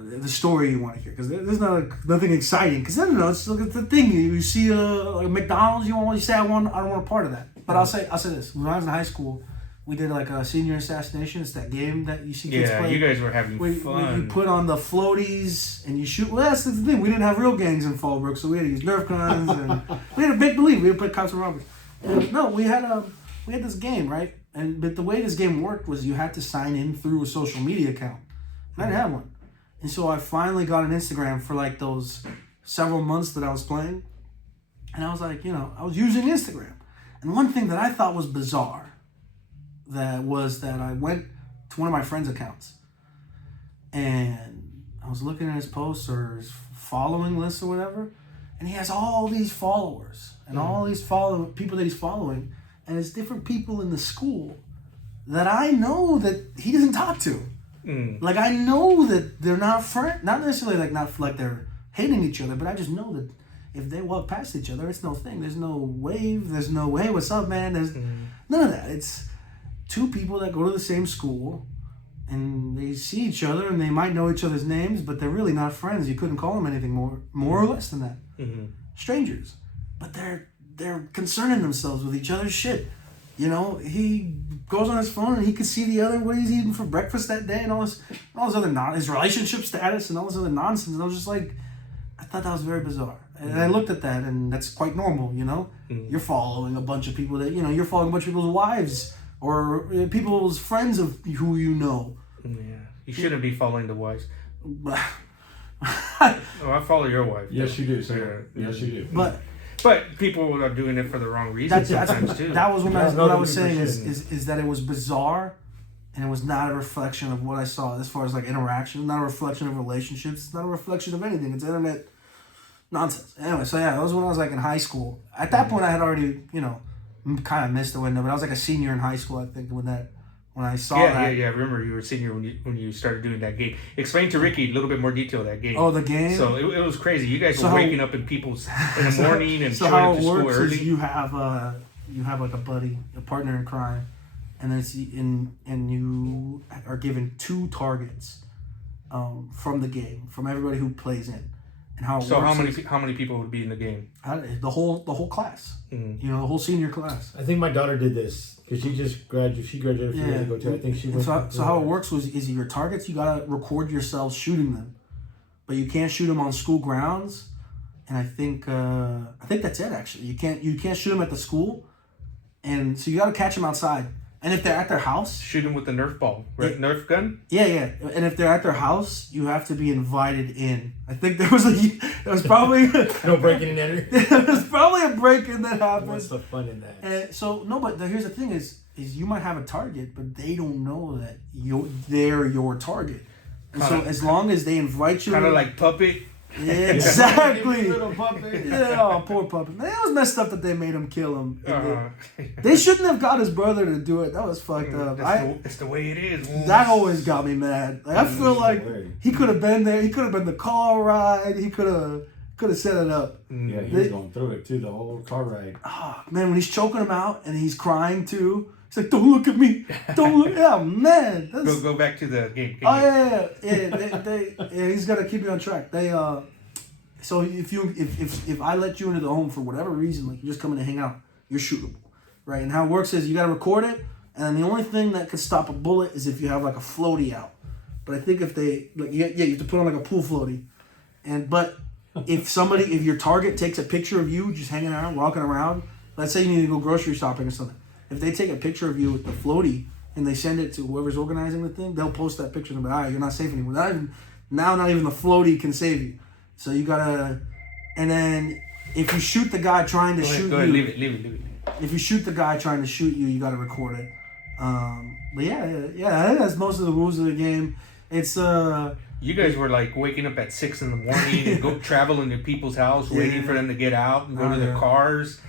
The story you want to hear, because there's nothing exciting. Because I don't know, it's the thing. You see like McDonald's, you say I don't want a part of that. But I'll say this: when I was in high school, we did like a senior assassination. It's that game that you see kids play. You guys were having fun. You put on the floaties and you shoot. Well, that's the thing. We didn't have real gangs in Fallbrook, so we had to use Nerf guns and we had to make believe. We had to play cops and robbers. And no, we had this game, right? But the way this game worked was you had to sign in through a social media account. And I didn't have one. And so I finally got an Instagram for like those several months that I was playing. And I was like, I was using Instagram. And one thing that I thought was bizarre that I went to one of my friend's accounts and I was looking at his posts or his following list or whatever, and he has all these followers and all these people that he's following, and it's different people in the school that I know that he doesn't talk to. Like, I know that they're not friends, not necessarily like they're hating each other, but I just know that if they walk past each other, it's no thing. There's no wave. There's no, hey, what's up, man? There's none of that. It's two people that go to the same school and they see each other and they might know each other's names, but they're really not friends. You couldn't call them anything more or less than that. Strangers. But they're concerning themselves with each other's shit. He goes on his phone and he could see the other, what he's eating for breakfast that day and all this other his relationship status and all this other nonsense. And I was just like, I thought that was very bizarre. And I looked at that and that's quite normal, You're following a bunch of people that, you're following a bunch of people's wives or people's friends of who you know. Yeah. You shouldn't be following the wives. I follow your wife. Yes, you do, sir. Yeah. Yes, you do. But people are doing it for the wrong reasons sometimes too. That was what I was saying is that it was bizarre and it was not a reflection of what I saw as far as like interaction, not a reflection of relationships, not a reflection of anything. It's internet nonsense. Anyway, so yeah, that was when I was like in high school. At that point I had already, kind of missed the window, but I was like a senior in high school, I think, when I saw that. Yeah. I remember you were a senior when you started doing that game. Explain to Ricky a little bit more detail of that game. Oh, the game? So it was crazy. You guys were waking up in the morning and so showing how up to it school works early. is you have like a buddy, a partner in crime, and and you are given 2 targets from the game, from everybody who plays in. And how many people would be in the game? The whole class. The whole senior class. I think my daughter did this because she just graduated. She graduated a few years ago too. I think she went. So how it works is your targets. You gotta record yourself shooting them, but you can't shoot them on school grounds. And I think that's it. Actually, you can't shoot them at the school, and so you gotta catch them outside. And if they're at their house, shoot them with the Nerf ball, right? Nerf gun. Yeah. And if they're at their house, you have to be invited in. I think there was probably no breaking and entering. There was probably a break-in that happened. What's the fun in that? But here's the thing: is you might have a target, but they don't know that they're your target. And so as long as they invite you, kind of like puppet. Yeah, exactly. Little puppet. Yeah, poor puppet. Man, it was messed up that they made him kill him. They shouldn't have got his brother to do it. That was fucked up. It's the way it is. That always got me mad. Like, I feel like he could have been there. He could have been the car ride. He could have set it up. Yeah, he was going through it too, the whole car ride. Oh, man, when he's choking him out and he's crying too. He's like, don't look at me. Don't look. Yeah, man. Go back to the game. Oh yeah. He's got to keep you on track. So if I let you into the home for whatever reason, like you're just coming to hang out, you're shootable, right? And how it works is you got to record it, and the only thing that could stop a bullet is if you have like a floaty out. But I think if they you have to put on like a pool floaty, but if your target takes a picture of you just hanging out, walking around, let's say you need to go grocery shopping or something. If they take a picture of you with the floaty and they send it to whoever's organizing the thing, they'll post that picture and be like, all right, you're not safe anymore. Not even the floaty can save you. So you gotta, and then if you shoot the guy trying to shoot you, leave it. If you shoot the guy trying to shoot you, you gotta record it. But yeah, I think that's most of the rules of the game. It's You guys were like waking up at 6 a.m. and go traveling to people's house, waiting for them to get out and go to their cars.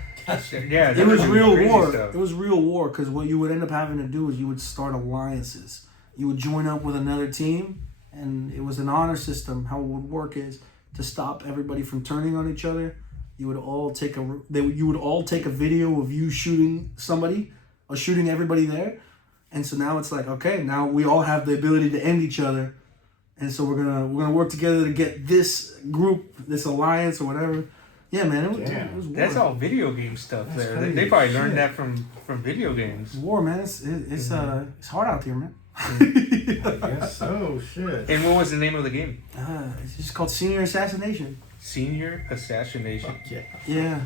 Yeah, it was real war. Stuff. It was real war because what you would end up having to do is you would start alliances. You would join up with another team, and it was an honor system. How it would work is to stop everybody from turning on each other. You would all take a video of you shooting somebody or shooting everybody there, and so now it's like, okay, now we all have the ability to end each other, and so we're gonna work together to get this group, this alliance or whatever. Yeah, man. It Damn. was war. That's all video game stuff That's there. crazy They probably shit. learned that from video games. War, man. It's hard out here, man. I guess so. Shit. And what was the name of the game? It's just called Senior Assassination. Senior Assassination. Fuck yeah. Yeah.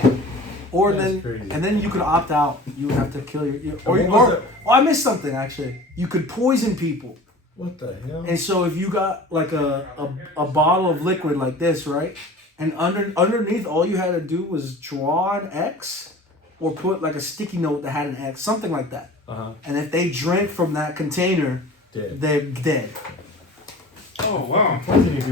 Or That's crazy. and then you could opt out. You would have to kill your what was it? I missed something actually. You could poison people. What the hell? And so if you got like a bottle of liquid like this, right? And underneath all you had to do was draw an X or put like a sticky note that had an X, something like that. And if they drank from that container, they're dead. Oh wow.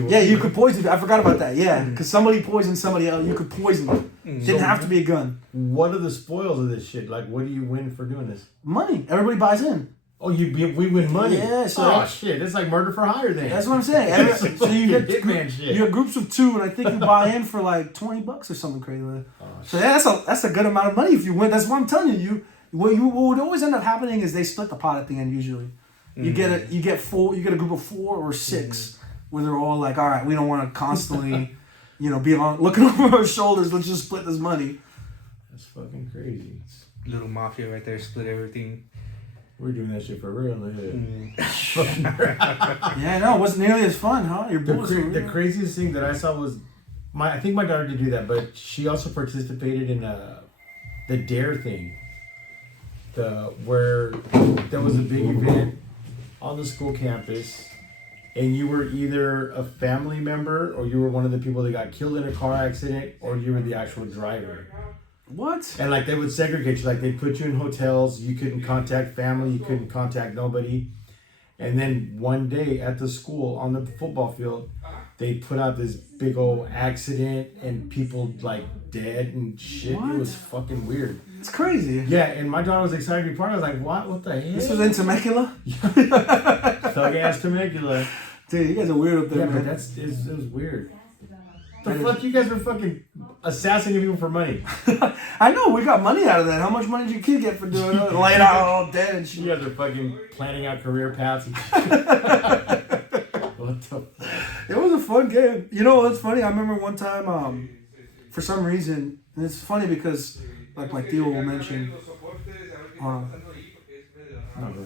Yeah, you could poison. I forgot about that. Yeah, because somebody poisoned somebody else. You could poison them. Didn't have to be a gun. What are the spoils of this shit? Like, what do you win for doing this? Money. Everybody buys in. Oh, we win money. Yeah, so shit, it's like murder for hire then. that's what I'm saying. So you get hitman shit. You have groups of 2, and I think you buy in for like $20 or something crazy. So yeah, that's a good amount of money if you win. That's what I'm telling you. What would always end up happening is they split the pot at the end. Usually, you get a group of 4 or 6 where they're all like, all right, we don't want to constantly, be looking over our shoulders. Let's just split this money. That's fucking crazy. Little mafia right there, split everything. We're doing that shit for real. Yeah, no, it wasn't nearly as fun, huh? Your bullets were The real. craziest thing that I saw was I think my daughter did do that, but she also participated in the Dare thing. Where there was a big event on the school campus, and you were either a family member or you were one of the people that got killed in a car accident, or you were the actual driver. What? And like they would segregate you, like they'd put you in hotels. You couldn't contact family. You couldn't contact nobody. And then one day at the school on the football field, they put out this big old accident and people like dead and shit. What? It was fucking weird. It's crazy. Yeah, and my daughter was excited to be part of it. I was like, what? What the hell? This was in Temecula? Thug ass Temecula. Dude, you guys are weird up there, Yeah, man. but it was weird. The fuck, you guys were fucking assassinating people for money. I know, we got money out of that. How much money did your kid get for doing it? Laid out all dead and shit. You guys are fucking planning out career paths. And what the fuck? It was a fun game. You know what's funny? I remember one time, for some reason, and it's funny because, like my Theo will mention,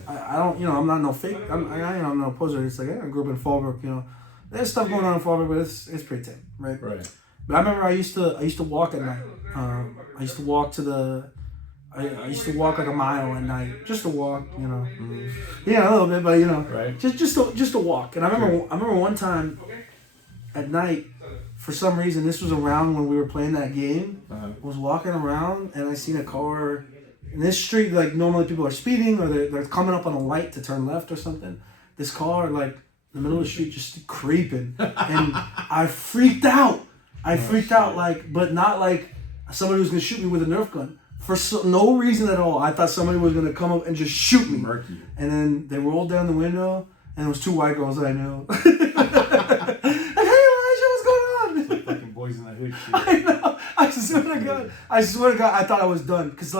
I don't, I'm not no fake, I'm no poser. It's like, I grew up in Fallbrook, There's stuff going on in Fallbrook, but it's pretty tame, right? Right. But I remember I used to walk at night. I used to walk I used to walk like a mile at night, just to walk, Yeah, a little bit, but Right. just to walk. And I remember one time at night, for some reason, this was around when we were playing that game. I was walking around and I seen a car in this street. Like normally people are speeding or they're coming up on a light to turn left or something. This car like in the middle of the street just creeping, and I freaked out. But not like somebody was gonna shoot me with a Nerf gun. For no reason at all, I thought somebody was gonna come up and just shoot me. Murky. And then they rolled down the window, and it was 2 white girls that I knew. Like, hey Elijah, what's going on? Fucking boys in the hood shit. I know. I swear to God, I thought I was done because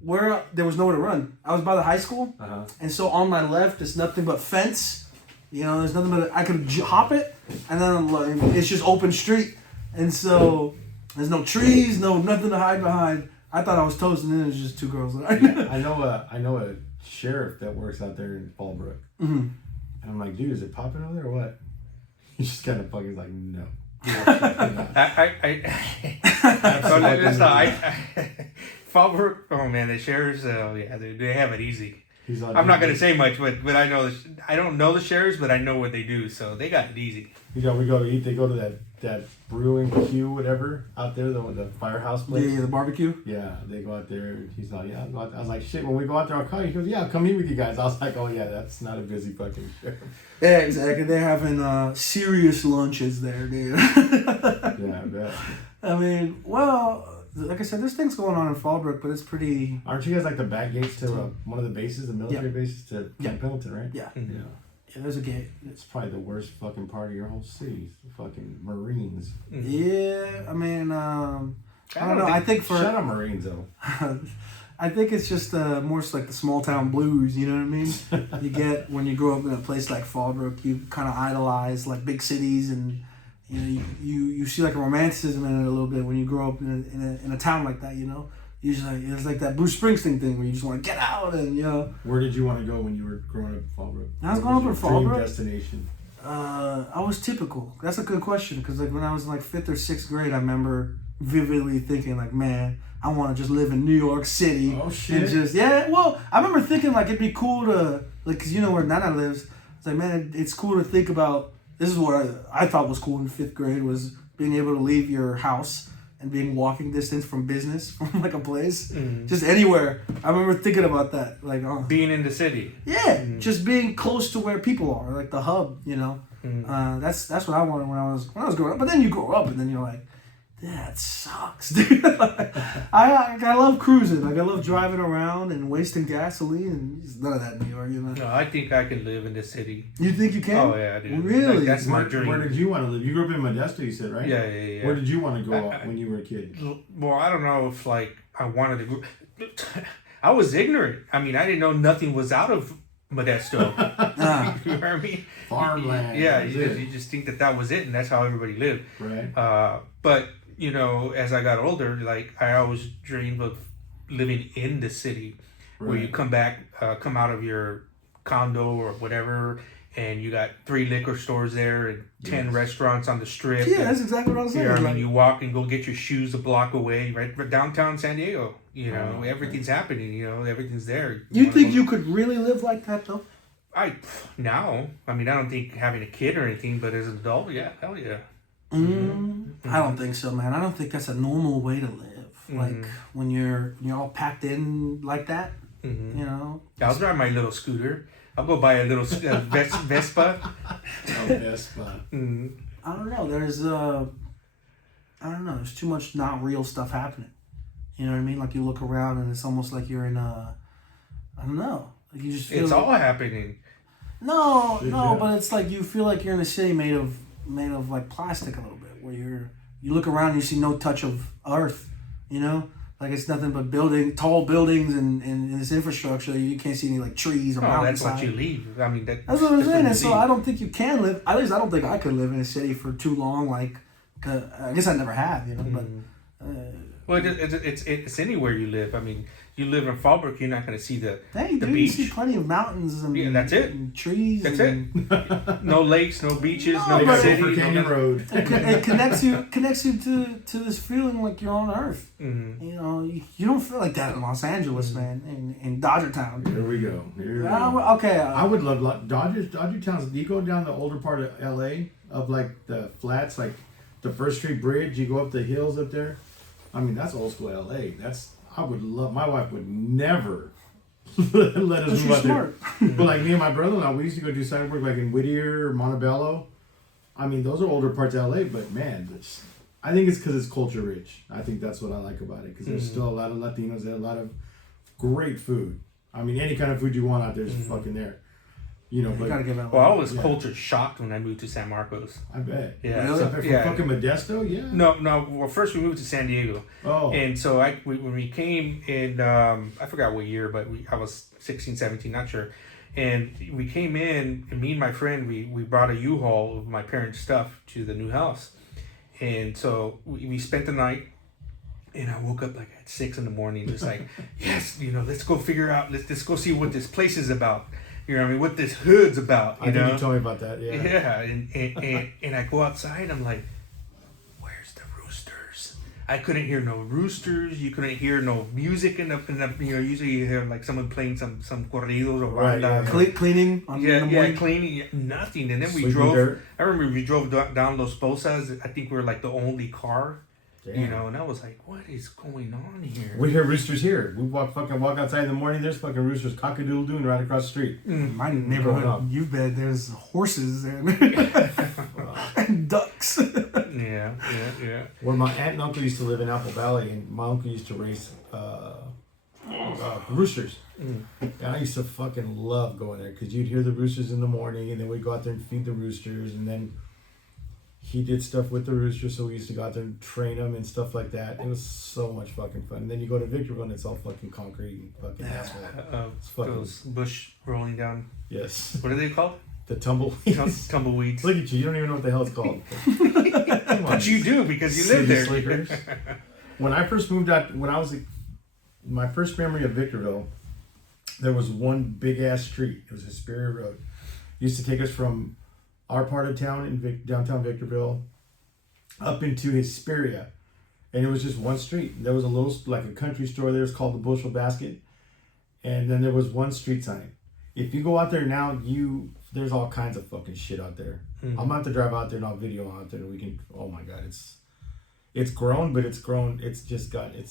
where there was nowhere to run. I was by the high school, and so on my left, it's nothing but fence. There's nothing but I could hop it, and then it's just open street. And so there's no trees, nothing to hide behind. I thought I was toast, and then there's just 2 girls. I know a sheriff that works out there in Fallbrook. And I'm like, dude, is it popping over there or what? He just kind of fucking like, no. Fallbrook, oh man, the sheriffs, they have it easy. I'm not gonna say much, but I know I don't know the sheriffs, but I know what they do, so they got it easy. We go to eat. They go to that brewing Q whatever out there, the firehouse place. Yeah, the barbecue. Yeah, they go out there. He's like, yeah, I'll go out. I was like, shit. When we go out there, I'll call you. He goes, yeah, I'll come meet with you guys. I was like, oh yeah, that's not a busy fucking sheriff. Yeah, exactly. They're having serious lunches there, dude. Yeah, I bet. I mean, well, like I said, there's things going on in Fallbrook, but it's pretty. Aren't you guys like the back gates to one of the bases, the military bases to Camp Pendleton, right? Yeah. Yeah. Yeah, there's a gate. It's probably the worst fucking part of your whole city. The fucking Marines. Yeah, I mean, I don't know. I think Shut up, Marines, though. I think it's just more like the small town blues. You know what I mean? You get when you grow up in a place like Fallbrook, you kind of idolize like big cities, and you know, you see like a romanticism in it a little bit when you grow up in a town like that, you know. It's like that Bruce Springsteen thing where you just want to get out and, you know. Where did you want to go when you were growing up in Fallbrook? I was growing up in Fallbrook. Dream destination. I was typical. That's a good question because like when I was in like 5th or 6th grade, I remember vividly thinking like, man, I want to just live in New York City. Oh shit! And just well, I remember thinking like it'd be cool to like, cause you know where Nana lives. It's like, man, it's cool to think about. This is what I thought was cool in 5th grade was being able to leave your house and being walking distance from business, from like a place, just anywhere. I remember thinking about that, like being in the city. Yeah, just being close to where people are, like the hub, you know. That's what I wanted when I was growing up. But then you grow up and then you're like, that sucks, dude. I love cruising. Like I love driving around and wasting gasoline and just none of that in New York, you know. No, I think I can live in the city. You think you can? Oh yeah, dude. Really? Like, that's my dream. Where did you want to live? You grew up in Modesto, you said, right? Yeah. Where did you want to go when you were a kid? Well, I don't know if like I wanted to go. I was ignorant. I mean, I didn't know nothing was out of Modesto. You know what I mean? Farmland. Yeah, you just think that was it, and that's how everybody lived. Right. But you know, as I got older, like I always dreamed of living in the city, where you come out of your condo or whatever, and you got 3 liquor stores there and 10 restaurants on the strip. Yeah, that's exactly what I was saying. You know, I mean, you walk and go get your shoes a block away, right downtown San Diego. You know, everything's happening. You know, everything's there. You think you could really live like that though? I mean, I don't think having a kid or anything, but as an adult, yeah, hell yeah. I don't think so, man. I don't think that's a normal way to live. Like when you're all packed in like that, you know. Mm-hmm. I'll drive my little scooter. I'll go buy a little Vespa. Oh, Vespa. I don't know. There's There's too much not real stuff happening. You know what I mean? Like you look around and it's almost like you're in I don't know. Like you just feel. It's like, all happening. No, but it's like you feel like you're in a city made of like plastic a little bit, where you look around and you see no touch of earth, you know, like it's nothing but tall buildings and this infrastructure. You can't see any like trees or mountains. That's what you leave. I mean, that's what I'm saying. And so I don't think you can live. At least I don't think I could live in a city for too long. Like, I guess I never have, you know. But well, it's anywhere you live. I mean, you live in Fallbrook, you're not going to see the beach. You see plenty of mountains and that's it. And trees. That's it. No lakes, no beaches, no city. Canyon Road. It connects you to this feeling like you're on Earth. You know, you don't feel like that in Los Angeles, man. In Dodger Town. Here we go. Okay. I would love Dodger Town's. You go down the older part of LA, of like the flats, like the First Street Bridge. You go up the hills up there. I mean, that's old school LA. I would love. My wife would never let us move out there. But like me and my brother-in-law, we used to go do side work like in Whittier, Montebello. I mean, those are older parts of LA. But man, I think it's because it's culture rich. I think that's what I like about it, because there's still a lot of Latinos there, a lot of great food. I mean, any kind of food you want out there is fucking there. You know, but I was culture shocked when I moved to San Marcos. I bet. Yeah, really? From fucking Modesto, yeah. No. Well, first we moved to San Diego. Oh. And so when we came in, I forgot what year, but I was 16, 17, not sure. And we came in, and me and my friend, we brought a U-Haul of my parents' stuff to the new house, and so we spent the night. And I woke up like at 6 a.m, just like, yes, you know, let's go figure out, let's go see what this place is about. You know what I mean? What this hood's about, I think you told me about that, yeah. Yeah, and I go outside, I'm like, where's the roosters? I couldn't hear no roosters. You couldn't hear no music in the you know, usually you hear like someone playing some corridos or cleaning. Cleaning, nothing. And then we drove. Dirt. I remember we drove down Los Posas. I think we were like the only car. Damn. You know, and I was like, what is going on here? We hear roosters here. We walk outside in the morning, there's fucking roosters cock-a-doodle-doing right across the street. My neighborhood, you've been, there's horses and, and ducks. Yeah. Well, my aunt and uncle used to live in Apple Valley, and my uncle used to raise roosters. And I used to fucking love going there, because you'd hear the roosters in the morning, and then we'd go out there and feed the roosters, and then he did stuff with the rooster, so we used to go out there and train them and stuff like that. It was so much fucking fun. And then you go to Victorville and it's all fucking concrete and fucking asphalt. It's fucking those bush rolling down. Yes. What are they called? The tumbleweeds. Tumbleweeds. Look at you. You don't even know what the hell it's called. But you do because you live there. Slickers. When I first moved out, my first memory of Victorville, there was one big ass street. It was Hesperia Road. Used to take us from our part of town in downtown Victorville up into Hesperia, and it was just one street. There was a little like a country store there. It's called the Bushel Basket, and then there was one street sign. If you go out there now, there's all kinds of fucking shit out there. Mm-hmm. I'm about to drive out there and I'll video out there. And we can. Oh my god, it's grown, but it's grown. It's just bad.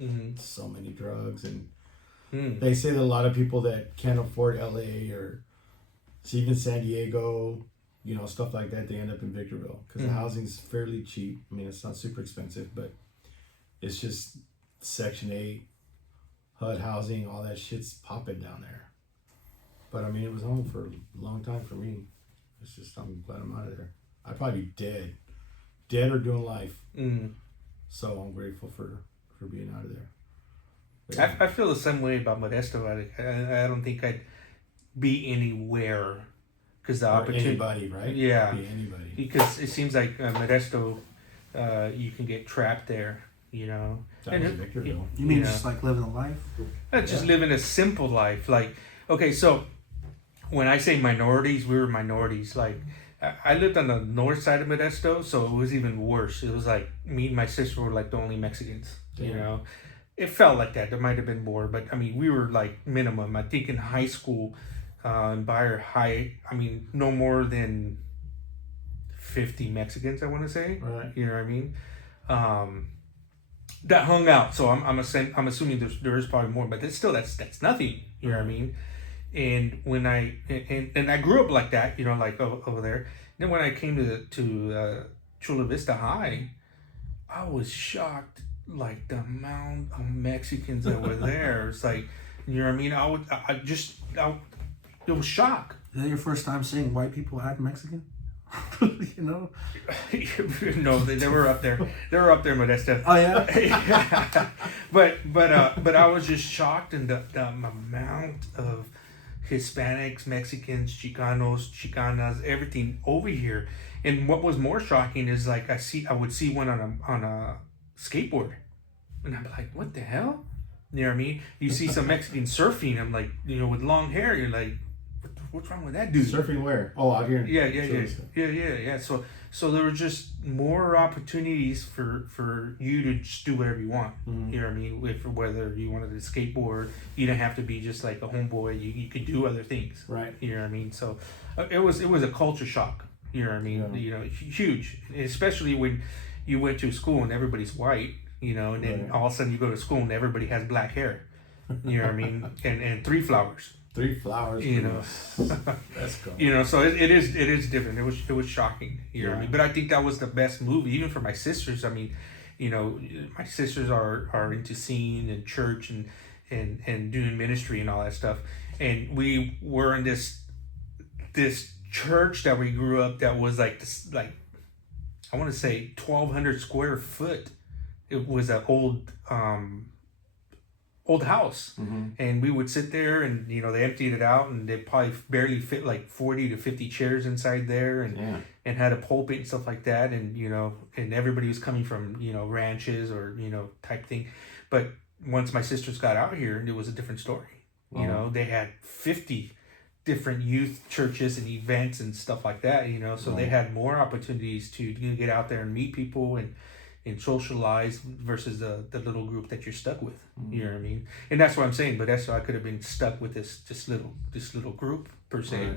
Mm-hmm. So many drugs and. They say that a lot of people that can't afford LA or even San Diego, stuff like that, they end up in Victorville because the housing's fairly cheap. I mean, it's not super expensive, but it's just Section 8, HUD housing, all that shit's popping down there. But I mean, it was home for a long time for me. It's just, I'm glad I'm out of there. I'd probably be dead or doing life. So I'm grateful for being out of there. Yeah. I feel the same way about Modesto. I don't think I'd be anywhere because the opportunity. Anybody, right? Yeah. Be anybody. Because it seems like Modesto, you can get trapped there. Victorville. You mean just like living a life? Just living a simple life. Like, okay, so when I say minorities, we were minorities. Like, I lived on the north side of Modesto, so it was even worse. It was like me and my sister were like the only Mexicans. Yeah. It felt like that. There might have been more, but I mean, we were like minimum. I think in high school, in Bayer High, I mean, no more than 50 Mexicans, I want to say. Right. You know what I mean? That hung out. So I'm assuming there is probably more, but that's nothing. You know what I mean? And when I grew up like that, like over there. Then when I came to Chula Vista High, I was shocked. Like the amount of Mexicans that were there, it's like, you know what I mean? It was shock. Is that your first time seeing white people act Mexican? No, they were up there. They were up there, Modesto. Oh yeah. But I was just shocked in the amount of Hispanics, Mexicans, Chicanos, Chicanas, everything over here. And what was more shocking is like I would see one on a skateboard, and I'm like, what the hell? You know what I mean? You see some Mexican surfing, I'm like, with long hair, you're like, what's wrong with that dude? Surfing where? Oh, out here. Yeah. So there were just more opportunities for you to just do whatever you want. You know what I mean? Whether you wanted to skateboard, you didn't have to be just like a homeboy. You could do other things. Right. You know what I mean? So it was a culture shock. You know what I mean? Yeah. Huge, especially when you went to school and everybody's white, and then all of a sudden you go to school and everybody has black hair. You know what I mean? And 3 flowers. 3 flowers. That's cool. So it is different. It was shocking. You know what I mean? But I think that was the best movie, even for my sisters. I mean, my sisters are into singing and church and doing ministry and all that stuff. And we were in this church that we grew up that was like this, like, I want to say 1,200 square foot. It was an old house, and we would sit there, and they emptied it out, and they probably barely fit like 40 to 50 chairs inside there, and had a pulpit and stuff like that, and and everybody was coming from ranches or type thing. But once my sisters got out here, it was a different story. Wow. They had 50 different youth churches and events and stuff like that, so they had more opportunities to get out there and meet people and socialize versus the little group that you're stuck with. You know what I mean? And that's what I'm saying, but that's why I could have been stuck with this little group per se,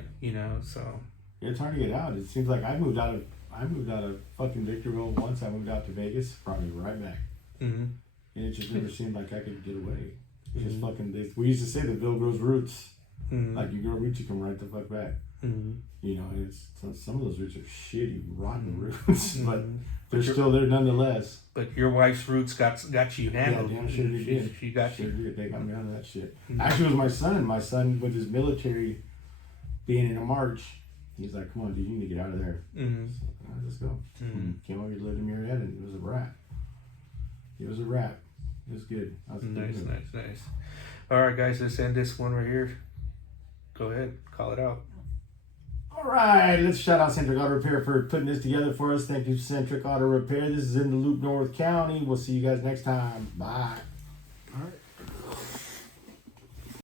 so. It's hard to get out. It seems like I moved out of fucking Victorville once. I moved out to Vegas, probably right back. And it just never seemed like I could get away. It's just fucking, we used to say the bill grows roots. Like you grow roots, you come right the fuck back. It's some of those roots are shitty, rotten roots, but they're still there nonetheless. But your wife's roots got you handled. Yeah, damn sure they did. She got you. Did. They got me out of that shit. Actually, it was my son. My son, with his military being in a march, he's like, "Come on, dude, you need to get out of there." So, all right, let's go. Came over, lived in Marietta, and it was a wrap. It was good. Nice. All right, guys, let's end this one right here. go ahead, call it out. All right, let's shout out Centric Auto Repair for putting this together for us. Thank you, Centric Auto Repair. This is in the Loop, North County. We'll see you guys next time. Bye.